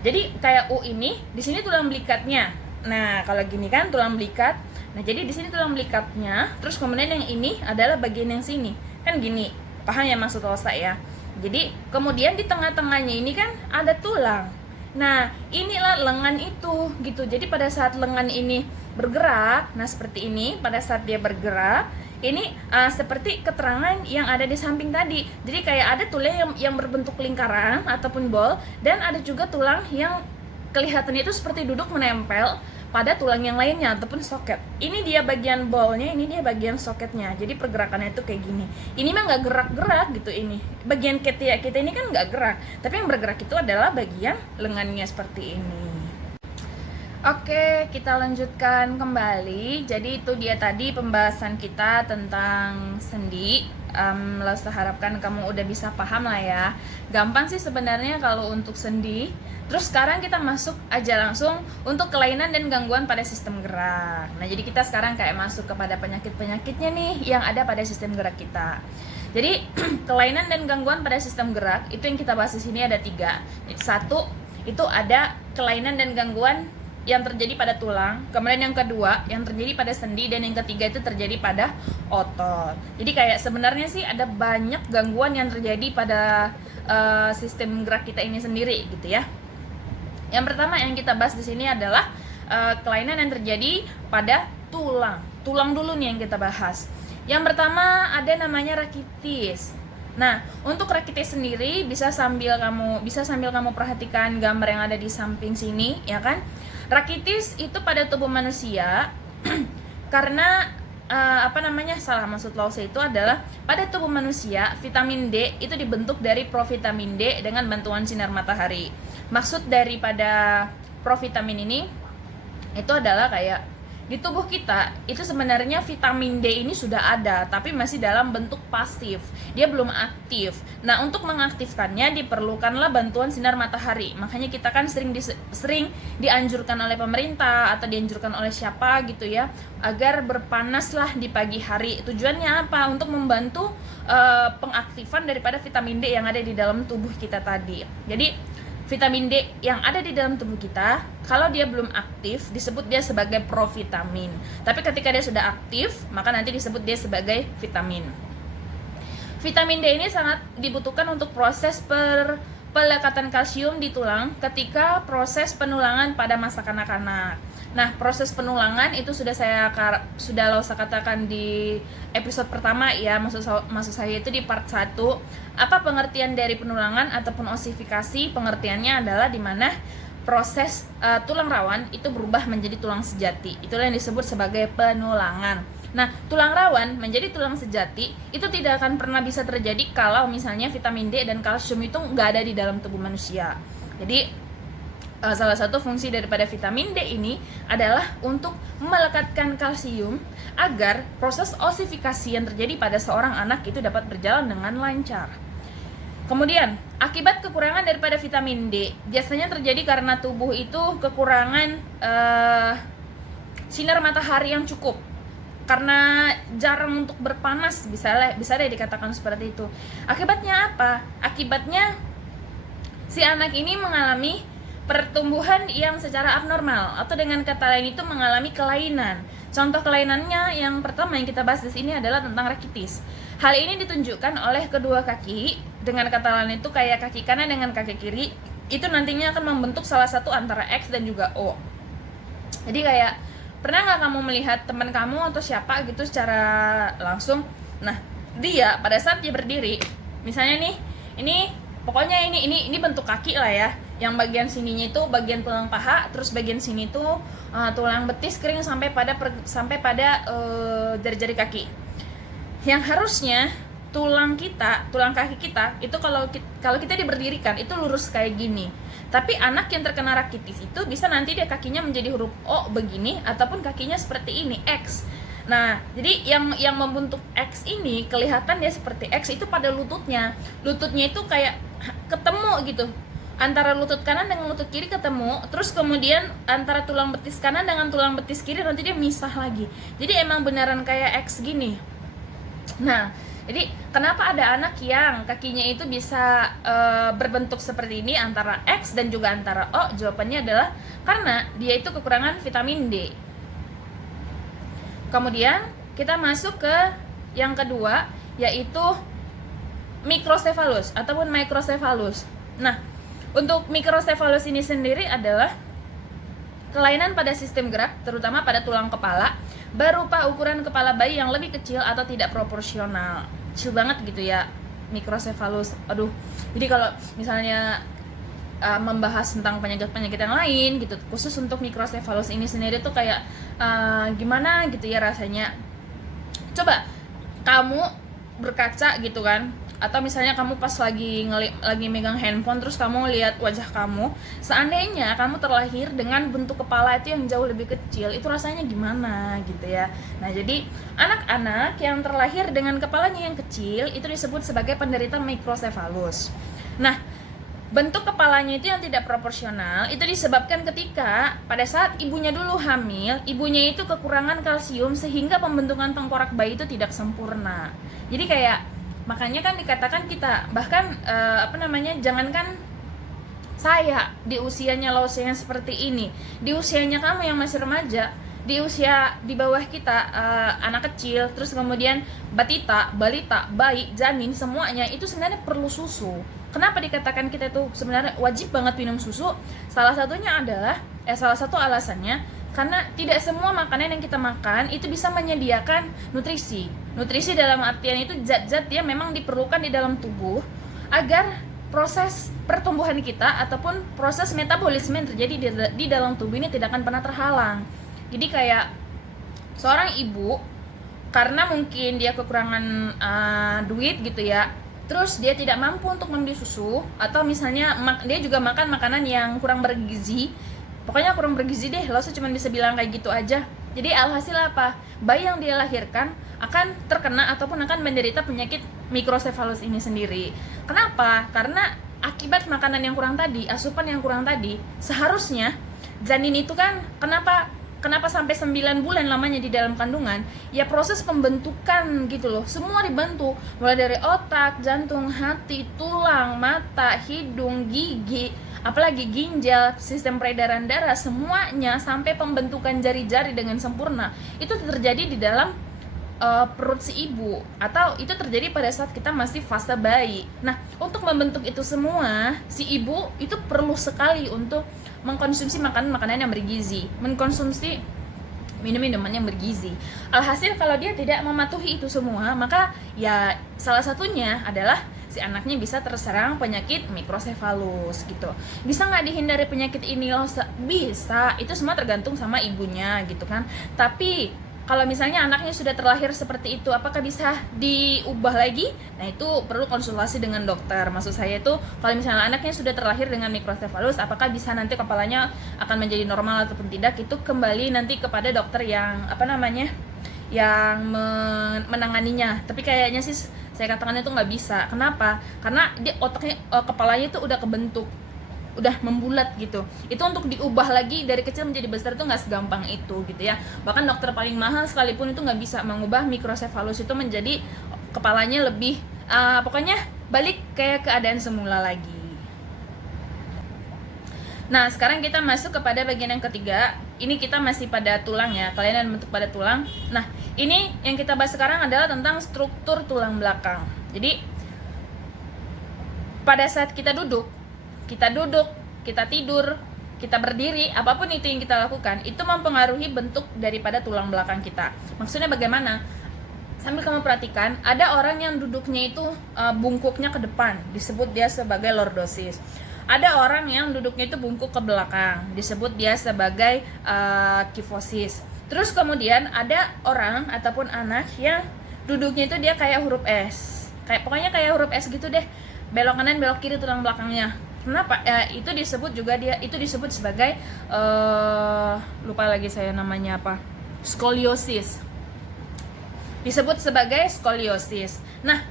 jadi kayak U ini, di sini tulang belikatnya. Nah, kalau gini kan tulang belikat. Nah, jadi di sini tulang belikatnya, terus kemudian yang ini adalah bagian yang sini. Kan gini. Paham ya maksud saya? Jadi, kemudian di tengah-tengahnya ini kan ada tulang. Nah, inilah lengan itu gitu. Jadi pada saat lengan ini bergerak, nah seperti ini, pada saat dia bergerak, ini seperti keterangan yang ada di samping tadi. Jadi kayak ada tulang yang berbentuk lingkaran ataupun ball, dan ada juga tulang yang kelihatannya itu seperti duduk menempel pada tulang yang lainnya ataupun soket. Ini dia bagian ballnya, ini dia bagian soketnya. Jadi pergerakannya itu kayak gini. Ini mah nggak gerak-gerak gitu ini. Bagian ketiak kita ini kan nggak gerak, tapi yang bergerak itu adalah bagian lengannya seperti ini. Oke, kita lanjutkan kembali. Jadi itu dia tadi pembahasan kita tentang sendi. Saya harapkan kamu udah bisa paham lah ya. Gampang sih sebenarnya kalau untuk sendi. Terus sekarang kita masuk aja langsung untuk kelainan dan gangguan pada sistem gerak. Nah, jadi kita sekarang kayak masuk kepada penyakit-penyakitnya nih yang ada pada sistem gerak kita. Jadi kelainan dan gangguan pada sistem gerak itu yang kita bahas di sini ada 3. Satu, itu ada kelainan dan gangguan yang terjadi pada tulang, kemudian yang kedua yang terjadi pada sendi, dan yang ketiga itu terjadi pada otot. Jadi kayak sebenarnya sih ada banyak gangguan yang terjadi pada sistem gerak kita ini sendiri gitu ya. Yang pertama yang kita bahas di sini adalah kelainan yang terjadi pada tulang. Tulang dulu nih yang kita bahas. Yang pertama ada namanya rakitis. Nah, untuk rakitis sendiri bisa sambil kamu perhatikan gambar yang ada di samping sini, ya kan? Rakitis itu pada tubuh manusia karena maksud Lause itu adalah pada tubuh manusia vitamin D itu dibentuk dari provitamin D dengan bantuan sinar matahari. Maksud daripada provitamin ini itu adalah kayak di tubuh kita itu sebenarnya vitamin D ini sudah ada, tapi masih dalam bentuk pasif, dia belum aktif. Nah, untuk mengaktifkannya diperlukanlah bantuan sinar matahari. Makanya kita kan sering dianjurkan oleh pemerintah atau dianjurkan oleh siapa gitu ya, agar berpanaslah di pagi hari. Tujuannya apa? Untuk membantu pengaktifan daripada vitamin D yang ada di dalam tubuh kita tadi. Jadi vitamin D yang ada di dalam tubuh kita, kalau dia belum aktif, disebut dia sebagai provitamin. Tapi ketika dia sudah aktif, maka nanti disebut dia sebagai vitamin. Vitamin D ini sangat dibutuhkan untuk proses pelekatan kalsium di tulang ketika proses penulangan pada masa kanak-kanak. Nah, proses penulangan itu sudah Lause katakan di episode pertama ya, maksud saya itu di part 1. Apa pengertian dari penulangan ataupun osifikasi? Pengertiannya adalah di mana proses tulang rawan itu berubah menjadi tulang sejati. Itulah yang disebut sebagai penulangan. Nah, tulang rawan menjadi tulang sejati itu tidak akan pernah bisa terjadi kalau misalnya vitamin D dan kalsium itu nggak ada di dalam tubuh manusia. Jadi salah satu fungsi daripada vitamin D ini adalah untuk melekatkan kalsium agar proses osifikasi yang terjadi pada seorang anak itu dapat berjalan dengan lancar. Kemudian, akibat kekurangan daripada vitamin D biasanya terjadi karena tubuh itu kekurangan sinar matahari yang cukup. Karena jarang untuk berpanas, bisa deh dikatakan seperti itu. Akibatnya apa? Akibatnya si anak ini mengalami pertumbuhan yang secara abnormal, atau dengan kata lain itu mengalami kelainan. Contoh kelainannya yang pertama yang kita bahas di sini adalah tentang rakitis. Hal ini ditunjukkan oleh kedua kaki, dengan kata lain itu kayak kaki kanan dengan kaki kiri, itu nantinya akan membentuk salah satu antara X dan juga O. Jadi kayak pernah nggak kamu melihat teman kamu atau siapa gitu secara langsung? Nah, dia pada saat dia berdiri, misalnya nih, pokoknya ini bentuk kaki lah ya. Yang bagian sininya itu bagian tulang paha, terus bagian sini tuh tulang betis kering sampai pada jari-jari kaki. Yang harusnya tulang kaki kita itu kalau kita diberdirikan itu lurus kayak gini. Tapi anak yang terkena rakitis itu bisa nanti dia kakinya menjadi huruf O begini, ataupun kakinya seperti ini, X. Nah, jadi yang membentuk X ini kelihatan dia seperti X itu pada lututnya. Lututnya itu kayak ketemu gitu. Antara lutut kanan dengan lutut kiri ketemu, terus kemudian antara tulang betis kanan dengan tulang betis kiri nanti dia misah lagi. Jadi emang beneran kayak X gini. Nah, jadi kenapa ada anak yang kakinya itu bisa berbentuk seperti ini antara X dan juga antara O? Jawabannya adalah karena dia itu kekurangan vitamin D. Kemudian kita masuk ke yang kedua, yaitu mikrocephalus ataupun microcephalus. Nah, untuk mikrocephalus ini sendiri adalah kelainan pada sistem gerak, terutama pada tulang kepala, berupa ukuran kepala bayi yang lebih kecil atau tidak proporsional. Kecil banget gitu ya, mikrocephalus. Aduh, jadi kalau misalnya membahas tentang penyakit-penyakit yang lain gitu. Khusus untuk microcephalus ini sendiri tuh kayak gimana gitu ya rasanya. Coba kamu berkaca gitu kan, atau misalnya kamu pas lagi megang handphone terus kamu lihat wajah kamu, seandainya kamu terlahir dengan bentuk kepala itu yang jauh lebih kecil, itu rasanya gimana gitu ya. Nah, jadi anak-anak yang terlahir dengan kepalanya yang kecil itu disebut sebagai penderita microcephalus. Nah, bentuk kepalanya itu yang tidak proporsional itu disebabkan ketika pada saat ibunya dulu hamil, ibunya itu kekurangan kalsium sehingga pembentukan tengkorak bayi itu tidak sempurna. Jadi kayak makanya kan dikatakan kita bahkan jangankan saya di usianya usianya seperti ini, di usianya kamu yang masih remaja, di usia di bawah kita, anak kecil, terus kemudian balita, bayi, janin, semuanya itu sebenarnya perlu susu. Kenapa dikatakan kita tuh sebenarnya wajib banget minum susu? Salah satu alasannya karena tidak semua makanan yang kita makan itu bisa menyediakan nutrisi. Nutrisi dalam artian itu zat-zat yang memang diperlukan di dalam tubuh agar proses pertumbuhan kita ataupun proses metabolisme yang terjadi di dalam tubuh ini tidak akan pernah terhalang. Jadi kayak seorang ibu karena mungkin dia kekurangan duit gitu ya, terus dia tidak mampu untuk membeli susu, atau misalnya dia juga makan makanan yang kurang bergizi, pokoknya kurang bergizi deh, lo cuma bisa bilang kayak gitu aja. Jadi alhasil apa? Bayi yang dia lahirkan akan terkena ataupun akan menderita penyakit microcephalus ini sendiri. Kenapa? Karena akibat makanan yang kurang tadi, asupan yang kurang tadi, seharusnya janin itu kan kenapa sampai 9 bulan lamanya di dalam kandungan, ya proses pembentukan gitu loh, semua dibantu, mulai dari otak, jantung, hati, tulang, mata, hidung, gigi, apalagi ginjal, sistem peredaran darah, semuanya sampai pembentukan jari-jari dengan sempurna itu terjadi di dalam perut si ibu, atau itu terjadi pada saat kita masih fase bayi. Nah, untuk membentuk itu semua, si ibu itu perlu sekali untuk mengkonsumsi makanan-makanan yang bergizi, mengkonsumsi minum-minuman yang bergizi. Alhasil kalau dia tidak mematuhi itu semua, maka ya salah satunya adalah si anaknya bisa terserang penyakit microcephalus gitu. Bisa nggak dihindari penyakit ini loh? Bisa, itu semua tergantung sama ibunya gitu kan. Tapi kalau misalnya anaknya sudah terlahir seperti itu, apakah bisa diubah lagi? Nah, itu perlu konsultasi dengan dokter. Maksud saya itu, kalau misalnya anaknya sudah terlahir dengan microcephalus, apakah bisa nanti kepalanya akan menjadi normal ataupun tidak? Itu kembali nanti kepada dokter yang yang menanganinya. Tapi kayaknya sih saya katakan itu nggak bisa. Kenapa? Karena dia kepalanya itu udah kebentuk, udah membulat gitu. Itu untuk diubah lagi dari kecil menjadi besar itu nggak segampang itu gitu ya. Bahkan dokter paling mahal sekalipun itu nggak bisa mengubah microcephalus itu menjadi kepalanya lebih pokoknya balik kayak keadaan semula lagi. Nah, sekarang kita masuk kepada bagian yang ketiga. Ini kita masih pada tulang ya, kelainan bentuk pada tulang. Nah, ini yang kita bahas sekarang adalah tentang struktur tulang belakang. Jadi pada saat kita duduk, kita tidur, kita berdiri, apapun itu yang kita lakukan, itu mempengaruhi bentuk daripada tulang belakang kita. Maksudnya bagaimana? Sambil kamu perhatikan, ada orang yang duduknya itu bungkuknya ke depan, disebut dia sebagai lordosis. Ada orang yang duduknya itu bungkuk ke belakang, disebut dia sebagai kifosis. Terus kemudian ada orang ataupun anak yang duduknya itu dia kayak huruf S. Pokoknya kayak huruf S gitu deh. Belok kanan, belok kiri tulang belakangnya. Kenapa? Itu disebut sebagai lupa lagi saya namanya apa, skoliosis. Disebut sebagai skoliosis. Nah,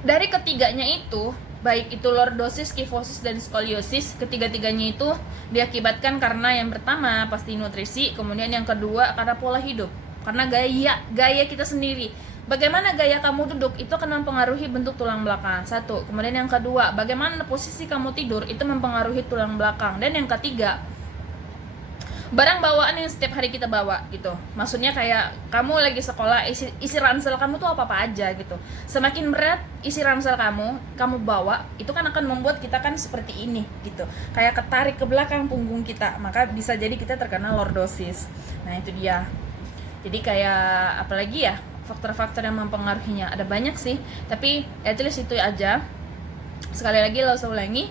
dari ketiganya itu, baik itu lordosis, kifosis, dan skoliosis, ketiga-tiganya itu diakibatkan karena yang pertama pasti nutrisi, kemudian yang kedua karena pola hidup, karena gaya kita sendiri. Bagaimana gaya kamu duduk itu akan mempengaruhi bentuk tulang belakang. Satu. Kemudian yang kedua, bagaimana posisi kamu tidur itu mempengaruhi tulang belakang. Dan yang ketiga, barang bawaan yang setiap hari kita bawa gitu. Maksudnya kayak kamu lagi sekolah, isi ransel kamu tuh apa aja gitu. Semakin berat isi ransel kamu bawa, itu kan akan membuat kita kan seperti ini gitu. Kayak ketarik ke belakang punggung kita, maka bisa jadi kita terkena lordosis. Nah, itu dia. Jadi kayak apalagi ya, faktor-faktor yang mempengaruhinya ada banyak sih, tapi at least itu aja. Sekali lagi saya ulangi,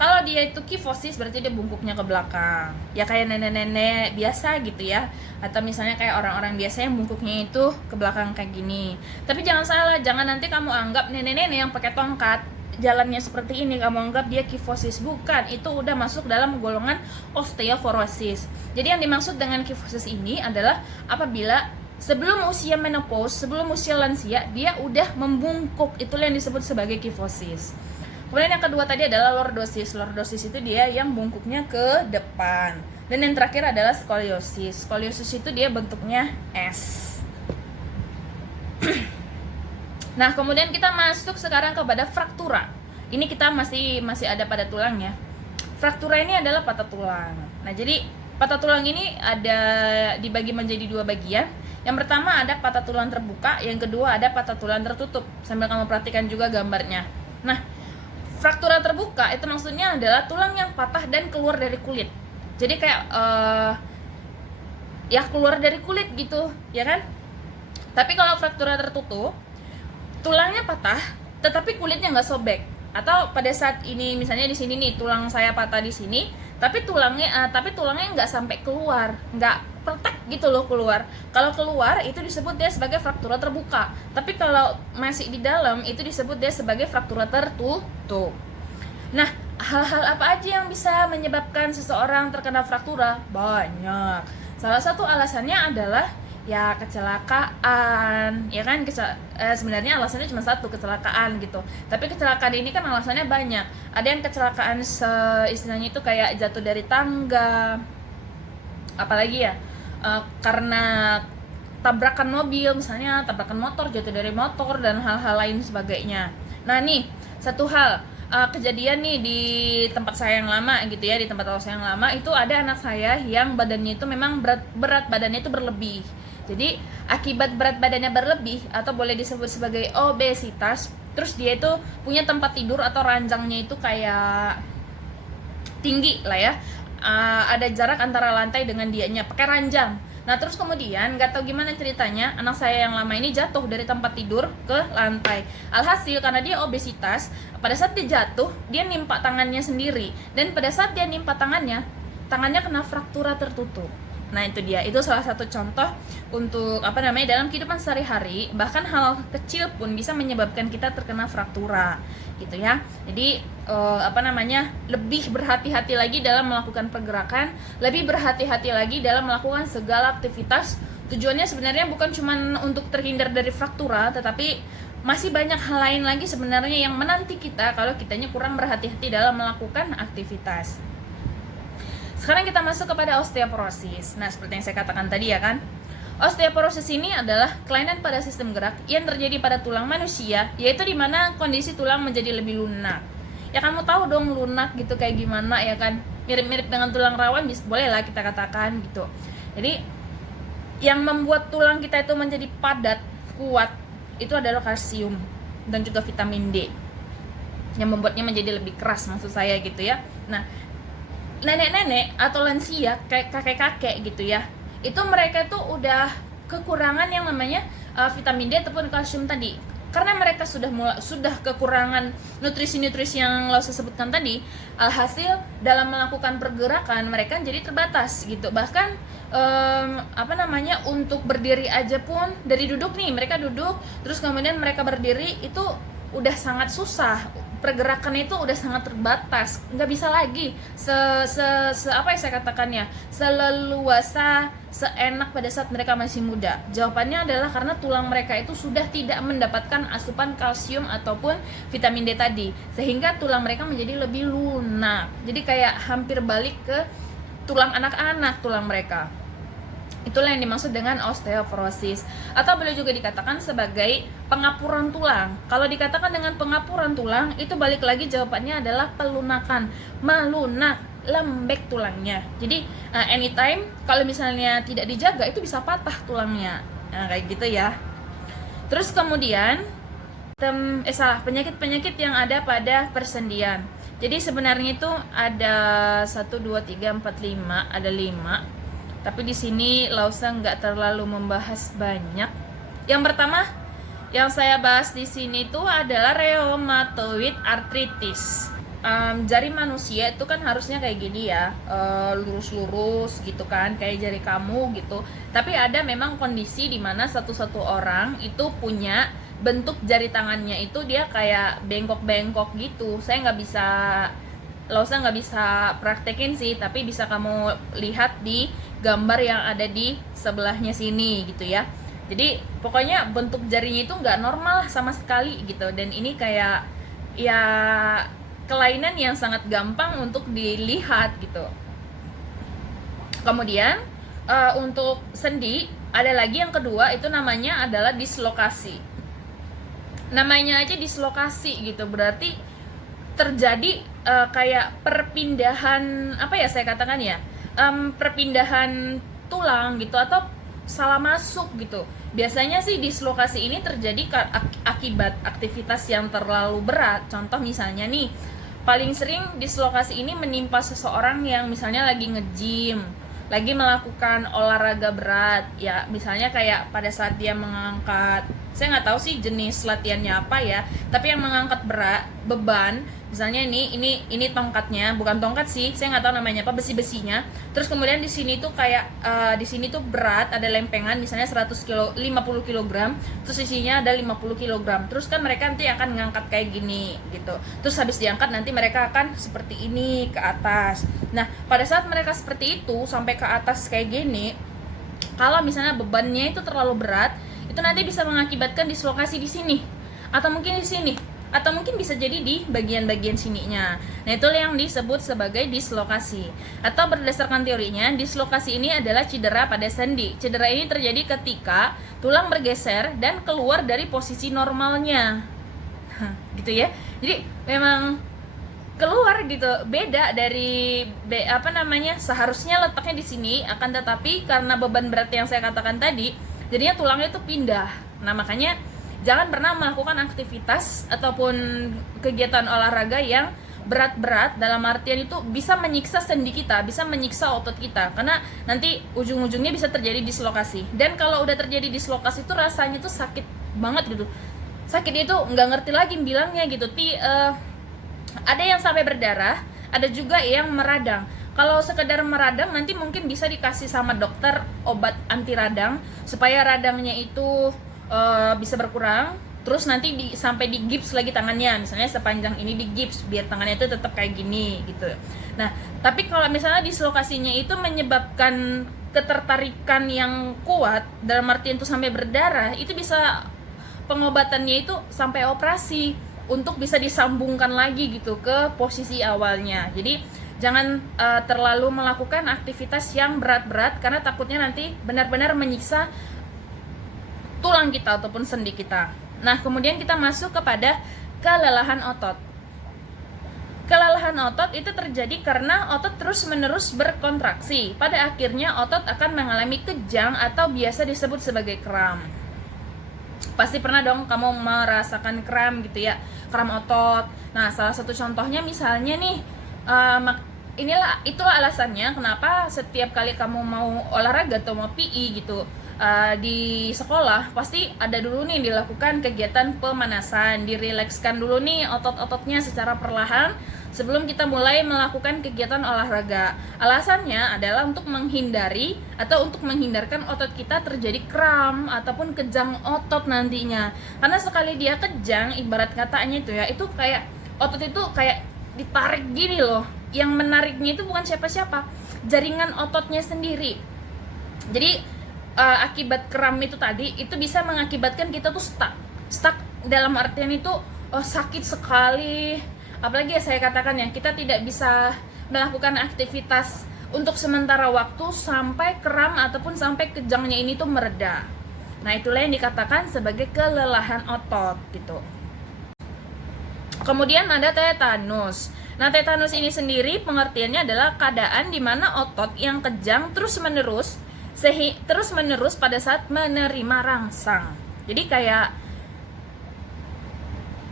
Kalau dia itu kifosis berarti dia bungkuknya ke belakang. Ya kayak nenek-nenek biasa gitu ya. Atau misalnya kayak orang-orang biasa yang bungkuknya itu ke belakang kayak gini. Tapi jangan salah, jangan nanti kamu anggap nenek-nenek yang pakai tongkat jalannya seperti ini kamu anggap dia kifosis. Bukan, itu udah masuk dalam golongan osteoporosis. Jadi yang dimaksud dengan kifosis ini adalah apabila sebelum usia menopause, sebelum usia lansia, dia udah membungkuk. Itulah yang disebut sebagai kifosis. Kemudian yang kedua tadi adalah lordosis. Lordosis itu dia yang bungkuknya ke depan. Dan yang terakhir adalah skoliosis. Skoliosis itu dia bentuknya S. Nah, kemudian kita masuk sekarang kepada fraktura. Ini kita masih ada pada tulang ya. Fraktura ini adalah patah tulang. Nah, jadi patah tulang ini ada dibagi menjadi dua bagian. Yang pertama ada patah tulang terbuka, yang kedua ada patah tulang tertutup. Sambil kamu perhatikan juga gambarnya. Nah, fraktura terbuka itu maksudnya adalah tulang yang patah dan keluar dari kulit. Jadi kayak ya keluar dari kulit gitu, ya kan? Tapi kalau fraktura tertutup, tulangnya patah, tetapi kulitnya nggak sobek. Atau pada saat ini misalnya di sini nih tulang saya patah di sini, tapi tulangnya nggak sampai keluar, nggak petek gitu loh keluar. Kalau keluar itu disebut dia sebagai fraktura terbuka. Tapi kalau masih di dalam itu disebut dia sebagai fraktura tertutup. Nah, hal-hal apa aja yang bisa menyebabkan seseorang terkena fraktura? Banyak. Salah satu alasannya adalah ya kecelakaan, ya kan? Sebenarnya alasannya cuma satu, kecelakaan gitu. Tapi kecelakaan ini kan alasannya banyak. Ada yang kecelakaan istilahnya itu kayak jatuh dari tangga, apalagi ya karena tabrakan mobil, misalnya tabrakan motor, jatuh dari motor dan hal-hal lain sebagainya. Nah nih satu hal kejadian nih di tempat saya yang lama gitu ya, di tempat saya yang lama itu ada anak saya yang badannya itu memang berat badannya itu berlebih. Jadi akibat berat badannya berlebih atau boleh disebut sebagai obesitas, terus dia itu punya tempat tidur atau ranjangnya itu kayak tinggi lah ya, ada jarak antara lantai dengan dianya, pakai ranjang. Nah terus kemudian nggak tahu gimana ceritanya anak saya yang lama ini jatuh dari tempat tidur ke lantai. Alhasil karena dia obesitas, pada saat dia jatuh dia nimpa tangannya sendiri, dan pada saat dia nimpa tangannya kena fraktura tertutup. Nah itu dia, itu salah satu contoh untuk dalam kehidupan sehari-hari, bahkan hal kecil pun bisa menyebabkan kita terkena fraktura gitu ya. Jadi lebih berhati-hati lagi dalam melakukan pergerakan, lebih berhati-hati lagi dalam melakukan segala aktivitas. Tujuannya sebenarnya bukan cuma untuk terhindar dari fraktura, tetapi masih banyak hal lain lagi sebenarnya yang menanti kita kalau kitanya kurang berhati-hati dalam melakukan aktivitas. Sekarang kita masuk kepada osteoporosis. Nah, seperti yang saya katakan tadi ya kan, osteoporosis ini adalah kelainan pada sistem gerak yang terjadi pada tulang manusia, yaitu di mana kondisi tulang menjadi lebih lunak. Ya kamu tahu dong lunak gitu kayak gimana ya kan, mirip-mirip dengan tulang rawan, boleh lah kita katakan gitu. Jadi yang membuat tulang kita itu menjadi padat, kuat, itu adalah kalsium dan juga vitamin D yang membuatnya menjadi lebih keras, maksud saya gitu ya. Nah, nenek-nenek atau lansia kayak kakek-kakek gitu ya, itu mereka tuh udah kekurangan yang namanya vitamin D ataupun kalsium tadi. Karena mereka sudah kekurangan nutrisi-nutrisi yang lo sebutkan tadi, alhasil dalam melakukan pergerakan mereka jadi terbatas gitu. Bahkan untuk berdiri aja pun, dari duduk nih, mereka duduk terus kemudian mereka berdiri itu udah sangat susah. Pergerakan itu udah sangat terbatas, nggak bisa lagi seleluasa, seenak pada saat mereka masih muda. Jawabannya adalah karena tulang mereka itu sudah tidak mendapatkan asupan kalsium ataupun vitamin D tadi, sehingga tulang mereka menjadi lebih lunak. Jadi kayak hampir balik ke tulang anak-anak tulang mereka. Itulah yang dimaksud dengan osteoporosis, atau boleh juga dikatakan sebagai pengapuran tulang. Kalau dikatakan dengan pengapuran tulang, itu balik lagi jawabannya adalah pelunakan, melunak, lembek tulangnya. Jadi anytime kalau misalnya tidak dijaga itu bisa patah tulangnya. Nah, kayak gitu ya. Terus kemudian penyakit-penyakit yang ada pada persendian. Jadi sebenarnya itu ada 1, 2, 3, 4, 5, ada 5. Tapi di sini Lausa nggak terlalu membahas banyak. Yang pertama yang saya bahas di sini itu adalah rheumatoid arthritis. jari manusia itu kan harusnya kayak gini ya, lurus-lurus gitu kan, kayak jari kamu gitu. Tapi ada memang kondisi di mana satu orang itu punya bentuk jari tangannya itu dia kayak bengkok-bengkok gitu. Saya nggak bisa praktekin sih, tapi bisa kamu lihat di gambar yang ada di sebelahnya sini gitu ya. Jadi pokoknya bentuk jarinya itu nggak normal sama sekali gitu, dan ini kayak ya kelainan yang sangat gampang untuk dilihat gitu. Kemudian untuk sendi ada lagi yang kedua, itu namanya adalah dislokasi. Namanya aja dislokasi gitu, berarti terjadi kayak perpindahan, apa ya saya katakan ya, perpindahan tulang gitu, atau salah masuk gitu. Biasanya sih dislokasi ini terjadi akibat aktivitas yang terlalu berat. Contoh misalnya nih, paling sering dislokasi ini menimpa seseorang yang misalnya lagi nge-gym, lagi melakukan olahraga berat ya, misalnya kayak pada saat dia mengangkat, saya nggak tahu sih jenis latihannya apa ya, tapi yang mengangkat beban, misalnya ini tongkatnya, bukan tongkat sih, saya nggak tahu namanya apa, besi-besinya, terus kemudian di sini tuh kayak di sini tuh berat, ada lempengan misalnya 50 kg, terus isinya ada 50 kg, terus kan mereka nanti akan ngangkat kayak gini gitu, terus habis diangkat nanti mereka akan seperti ini ke atas. Nah pada saat mereka seperti itu sampai ke atas kayak gini, kalau misalnya bebannya itu terlalu berat, itu nanti bisa mengakibatkan dislokasi di sini, atau mungkin di sini, atau mungkin bisa jadi di bagian-bagian sininya. Nah itu yang disebut sebagai dislokasi. Atau berdasarkan teorinya, dislokasi ini adalah cedera pada sendi. Cedera ini terjadi ketika tulang bergeser dan keluar dari posisi normalnya, gitu ya. Jadi memang keluar gitu, beda dari seharusnya letaknya di sini, akan tetapi karena beban berat yang saya katakan tadi, jadinya tulangnya itu pindah. Nah makanya jangan pernah melakukan aktivitas ataupun kegiatan olahraga yang berat-berat, dalam artian itu bisa menyiksa sendi kita, bisa menyiksa otot kita, karena nanti ujung-ujungnya bisa terjadi dislokasi. Dan kalau udah terjadi dislokasi itu rasanya tuh sakit banget gitu, sakit itu nggak ngerti lagi bilangnya gitu. Ada yang sampai berdarah, ada juga yang meradang. Kalau sekedar meradang nanti mungkin bisa dikasih sama dokter obat anti radang supaya radangnya itu bisa berkurang. Terus nanti sampai di gips lagi tangannya, misalnya sepanjang ini di gips biar tangannya itu tetap kayak gini gitu. Nah tapi kalau misalnya dislokasinya itu menyebabkan ketertarikan yang kuat, dalam artian itu sampai berdarah, itu bisa pengobatannya itu sampai operasi untuk bisa disambungkan lagi gitu ke posisi awalnya. Jadi jangan terlalu melakukan aktivitas yang berat-berat, karena takutnya nanti benar-benar menyiksa tulang kita ataupun sendi kita. Nah kemudian kita masuk kepada kelelahan otot. Kelelahan otot itu terjadi karena otot terus-menerus berkontraksi. Pada akhirnya otot akan mengalami kejang atau biasa disebut sebagai kram. Pasti pernah dong kamu merasakan kram gitu ya, kram otot. Nah salah satu contohnya misalnya nih, itulah alasannya kenapa setiap kali kamu mau olahraga atau mau PI gitu, di sekolah pasti ada dulu nih dilakukan kegiatan pemanasan, dirilekskan dulu nih otot-ototnya secara perlahan sebelum kita mulai melakukan kegiatan olahraga. Alasannya adalah untuk menghindari atau untuk menghindarkan otot kita terjadi kram ataupun kejang otot nantinya. Karena sekali dia kejang, ibarat katanya itu ya, itu kayak otot itu kayak ditarik gini loh. Yang menariknya itu bukan siapa-siapa, jaringan ototnya sendiri. Jadi akibat kram itu tadi, itu bisa mengakibatkan kita tuh stuck dalam artian itu sakit sekali. Apalagi ya saya katakan ya, kita tidak bisa melakukan aktivitas untuk sementara waktu sampai kram ataupun sampai kejangnya ini tuh mereda. Nah itulah yang dikatakan sebagai kelelahan otot gitu. Kemudian ada tetanus. Nah tetanus ini sendiri pengertiannya adalah keadaan di mana otot yang kejang terus-menerus pada saat menerima rangsang. Jadi kayak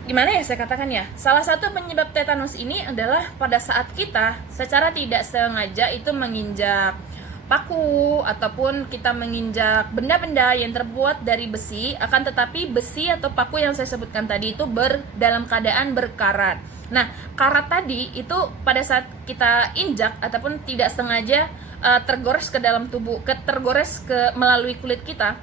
gimana ya saya katakan ya, salah satu penyebab tetanus ini adalah pada saat kita secara tidak sengaja itu menginjak paku ataupun kita menginjak benda-benda yang terbuat dari besi, akan tetapi besi atau paku yang saya sebutkan tadi itu dalam keadaan berkarat. Nah, karat tadi itu pada saat kita injak ataupun tidak sengaja tergores ke dalam tubuh, tergores ke melalui kulit kita,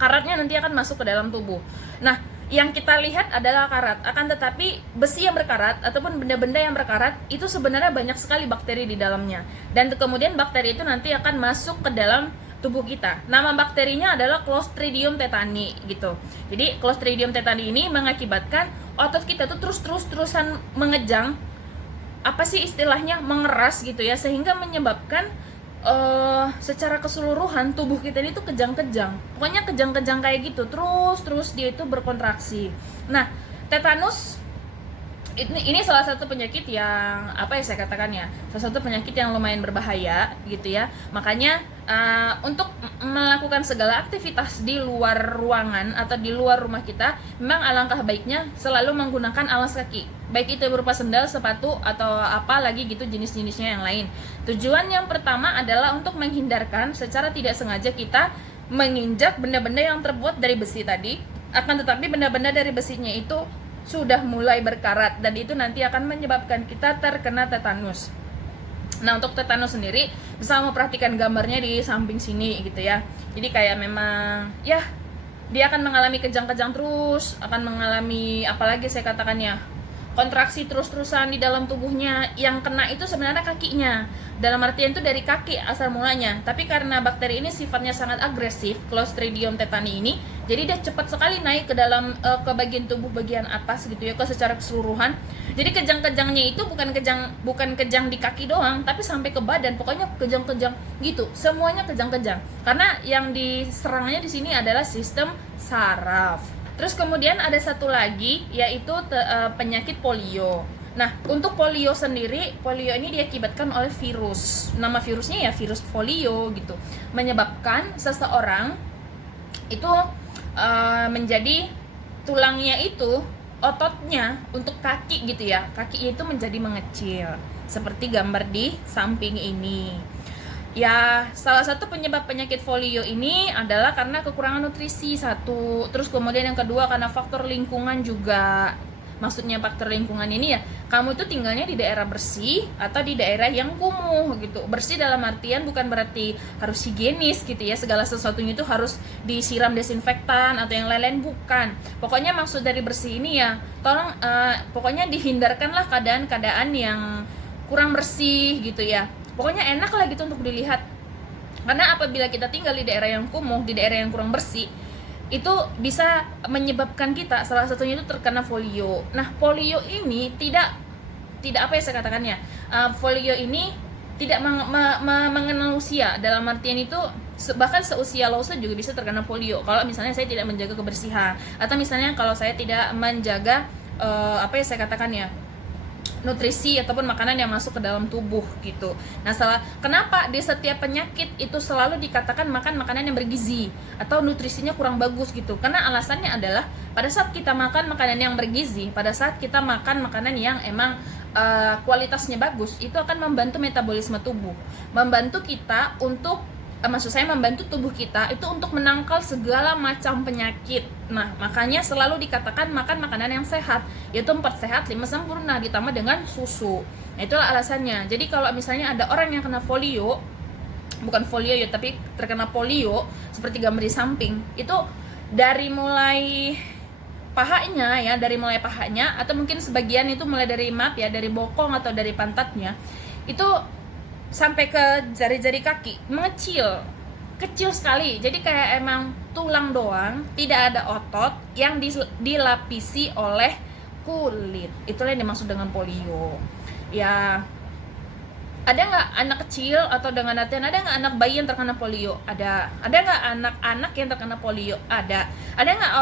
karatnya nanti akan masuk ke dalam tubuh. Nah, yang kita lihat adalah karat, akan tetapi besi yang berkarat ataupun benda-benda yang berkarat itu sebenarnya banyak sekali bakteri di dalamnya. Dan kemudian bakteri itu nanti akan masuk ke dalam tubuh kita. Nama bakterinya adalah Clostridium tetani gitu. Jadi Clostridium tetani ini mengakibatkan otot kita tuh terus-terusan mengejang, apa sih istilahnya, mengeras gitu ya, sehingga menyebabkan secara keseluruhan tubuh kita ini tuh kejang-kejang. Pokoknya kejang-kejang kayak gitu, terus dia itu berkontraksi. Nah, tetanus ini salah satu penyakit yang apa ya saya katakan ya, salah satu penyakit yang lumayan berbahaya gitu ya. Makanya untuk melakukan segala aktivitas di luar ruangan atau di luar rumah kita, memang alangkah baiknya selalu menggunakan alas kaki, baik itu berupa sendal, sepatu, atau apa lagi gitu jenis-jenisnya yang lain. Tujuan yang pertama adalah untuk menghindarkan secara tidak sengaja kita menginjak benda-benda yang terbuat dari besi tadi, akan tetapi benda-benda dari besinya itu sudah mulai berkarat dan itu nanti akan menyebabkan kita terkena tetanus. Nah, untuk tetanus sendiri bisa memperhatikan gambarnya di samping sini gitu ya. Jadi kayak memang ya dia akan mengalami kejang-kejang terus, akan mengalami apalagi saya katakannya, kontraksi terus-terusan di dalam tubuhnya. Yang kena itu sebenarnya kakinya, dalam artian itu dari kaki asal mulanya, tapi karena bakteri ini sifatnya sangat agresif, Clostridium tetani ini, jadi dia cepat sekali naik ke dalam ke bagian tubuh bagian atas gitu ya, ke secara keseluruhan. Jadi kejang-kejangnya itu bukan kejang di kaki doang, tapi sampai ke badan, pokoknya kejang-kejang gitu, semuanya kejang-kejang karena yang diserangnya di sini adalah sistem saraf. Terus kemudian ada satu lagi yaitu penyakit polio. Nah, untuk polio sendiri, polio ini diakibatkan oleh virus. Nama virusnya ya virus polio gitu. Menyebabkan seseorang itu menjadi tulangnya itu, ototnya untuk kaki gitu ya, kaki itu menjadi mengecil seperti gambar di samping ini. Ya, salah satu penyebab penyakit polio ini adalah karena kekurangan nutrisi satu, terus kemudian yang kedua karena faktor lingkungan juga. Maksudnya faktor lingkungan ini ya, kamu itu tinggalnya di daerah bersih atau di daerah yang kumuh gitu. Bersih dalam artian bukan berarti harus higienis gitu ya, segala sesuatunya itu harus disiram desinfektan atau yang lain-lain, bukan. Pokoknya maksud dari bersih ini ya, tolong pokoknya dihindarkanlah keadaan-keadaan yang kurang bersih gitu ya. Pokoknya enak lah gitu untuk dilihat. Karena apabila kita tinggal di daerah yang kumuh, di daerah yang kurang bersih, itu bisa menyebabkan kita salah satunya itu terkena polio. Nah, polio ini tidak apa ya saya katakannya, polio ini tidak mengenal usia, dalam artian itu bahkan seusia Lause juga bisa terkena polio kalau misalnya saya tidak menjaga kebersihan, atau misalnya kalau saya tidak menjaga apa ya saya katakannya, nutrisi ataupun makanan yang masuk ke dalam tubuh gitu. Nah, kenapa di setiap penyakit itu selalu dikatakan makan makanan yang bergizi atau nutrisinya kurang bagus gitu? Karena alasannya adalah pada saat kita makan makanan yang bergizi, pada saat kita makan makanan yang emang kualitasnya bagus, itu akan membantu metabolisme tubuh, membantu kita untuk maksud saya membantu tubuh kita itu untuk menangkal segala macam penyakit. Nah, makanya selalu dikatakan makan makanan yang sehat, yaitu 4 sehat 5 sempurna ditambah dengan susu. Nah, itulah alasannya. Jadi kalau misalnya ada orang yang kena polio, bukan polio ya, tapi terkena polio seperti gambar di samping, itu dari mulai pahanya ya, atau mungkin sebagian itu mulai dari dari bokong atau dari pantatnya, itu sampai ke jari-jari kaki mengecil, kecil sekali. Jadi kayak emang tulang doang, tidak ada otot yang dilapisi oleh kulit. Itulah yang dimaksud dengan polio. Ya, ada nggak anak kecil atau dengan artian ada nggak anak bayi yang terkena polio? Ada nggak anak-anak yang terkena polio? Ada nggak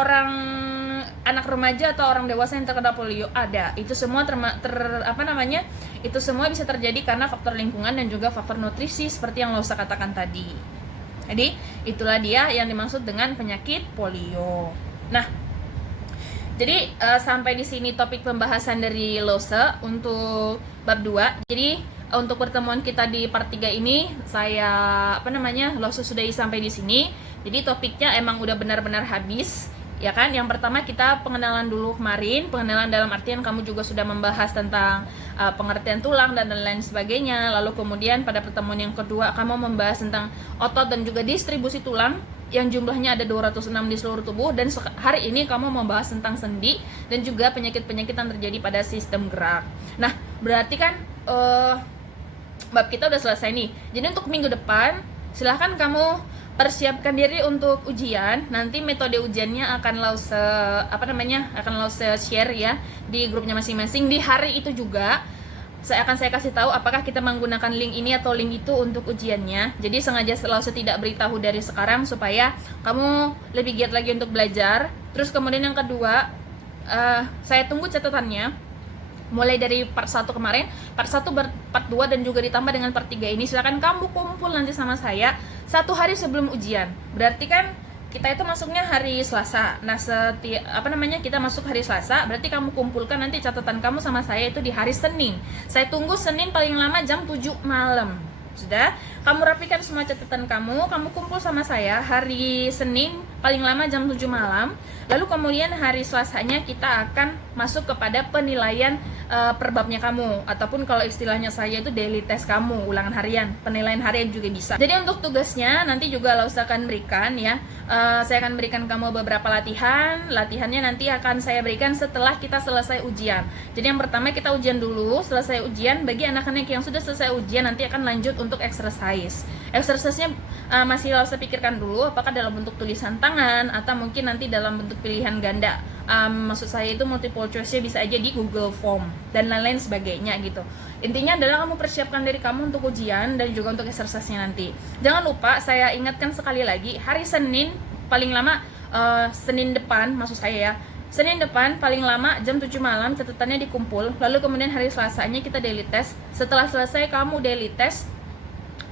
anak remaja atau orang dewasa yang terkena polio? Ada. Itu semua itu semua bisa terjadi karena faktor lingkungan dan juga faktor nutrisi seperti yang Lausa katakan tadi. Jadi itulah dia yang dimaksud dengan penyakit polio. Nah, jadi sampai di sini topik pembahasan dari Lausa untuk bab 2. Jadi untuk pertemuan kita di part 3 ini Lausa sudahi sampai di sini. Jadi topiknya emang udah benar-benar habis ya kan? Yang pertama kita pengenalan dulu kemarin, pengenalan dalam artian kamu juga sudah membahas tentang pengertian tulang dan lain sebagainya. Lalu kemudian pada pertemuan yang kedua kamu membahas tentang otot dan juga distribusi tulang yang jumlahnya ada 206 di seluruh tubuh, dan hari ini kamu membahas tentang sendi dan juga penyakit-penyakit yang terjadi pada sistem gerak. Nah, berarti kan bab kita udah selesai nih. Jadi untuk minggu depan silahkan kamu persiapkan diri untuk ujian. Nanti metode ujiannya akan Lause share ya di grupnya masing-masing. Di hari itu juga saya kasih tahu apakah kita menggunakan link ini atau link itu untuk ujiannya. Jadi sengaja Lause tidak beritahu dari sekarang supaya kamu lebih giat lagi untuk belajar. Terus kemudian yang kedua, saya tunggu catatannya. Mulai dari part 1 kemarin, part 1, part 2, dan juga ditambah dengan part 3 ini. Silakan kamu kumpul nanti sama saya 1 hari sebelum ujian. Berarti kan kita itu masuknya hari Selasa. Nah, kita masuk hari Selasa, berarti kamu kumpulkan nanti catatan kamu sama saya itu di hari Senin. Saya tunggu Senin paling lama jam 7 malam. Sudah? Kamu rapikan semua catatan kamu kumpul sama saya hari Senin paling lama jam 7 malam. Lalu kemudian hari Selasanya kita akan masuk kepada penilaian perbabnya kamu, ataupun kalau istilahnya saya itu daily test kamu, ulangan harian, penilaian harian juga bisa. Jadi untuk tugasnya nanti juga Lause akan berikan ya. Saya akan berikan kamu beberapa latihan. Latihannya nanti akan saya berikan setelah kita selesai ujian. Jadi yang pertama kita ujian dulu, selesai ujian. Bagi anak-anak yang sudah selesai ujian nanti akan lanjut untuk exercise. Exercise-nya masih Lause pikirkan dulu apakah dalam bentuk tulisan tangan atau mungkin nanti dalam bentuk pilihan ganda. Maksud saya itu multiple choice-nya bisa aja di Google Form dan lain-lain sebagainya gitu. Intinya adalah kamu persiapkan diri kamu untuk ujian dan juga untuk exercise-nya nanti. Jangan lupa, saya ingatkan sekali lagi, hari Senin paling lama Senin depan, maksud saya ya, Senin depan paling lama jam 7 malam catatannya dikumpul. Lalu kemudian hari Selasanya kita daily test. Setelah selesai kamu daily test,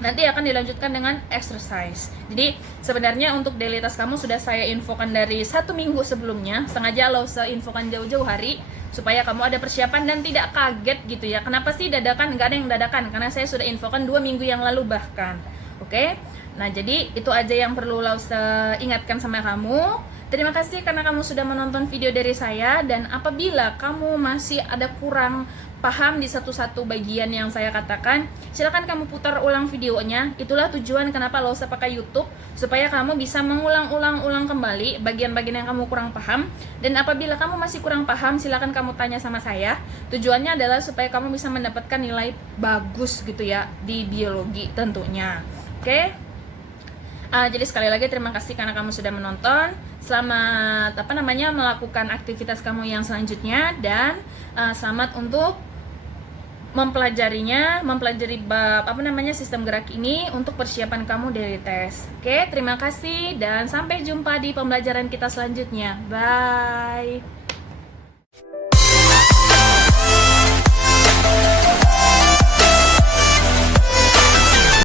nanti akan dilanjutkan dengan exercise. Jadi sebenarnya untuk daily task kamu sudah saya infokan dari 1 minggu sebelumnya. Sengaja Lause infokan jauh-jauh hari supaya kamu ada persiapan dan tidak kaget gitu ya. Kenapa sih dadakan? Nggak ada yang dadakan, karena saya sudah infokan 2 minggu yang lalu bahkan. Oke? Nah, jadi itu aja yang perlu Lause ingatkan sama kamu. Terima kasih karena kamu sudah menonton video dari saya, dan apabila kamu masih ada kurang paham di satu-satu bagian yang saya katakan, silakan kamu putar ulang videonya. Itulah tujuan kenapa Lause pakai YouTube, supaya kamu bisa mengulang-ulang kembali bagian-bagian yang kamu kurang paham. Dan apabila kamu masih kurang paham, silakan kamu tanya sama saya. Tujuannya adalah supaya kamu bisa mendapatkan nilai bagus gitu ya di biologi tentunya. Oke? Jadi sekali lagi terima kasih karena kamu sudah menonton. Selamat melakukan aktivitas kamu yang selanjutnya, dan selamat untuk mempelajari bab sistem gerak ini untuk persiapan kamu daily test. Oke, terima kasih dan sampai jumpa di pembelajaran kita selanjutnya. Bye.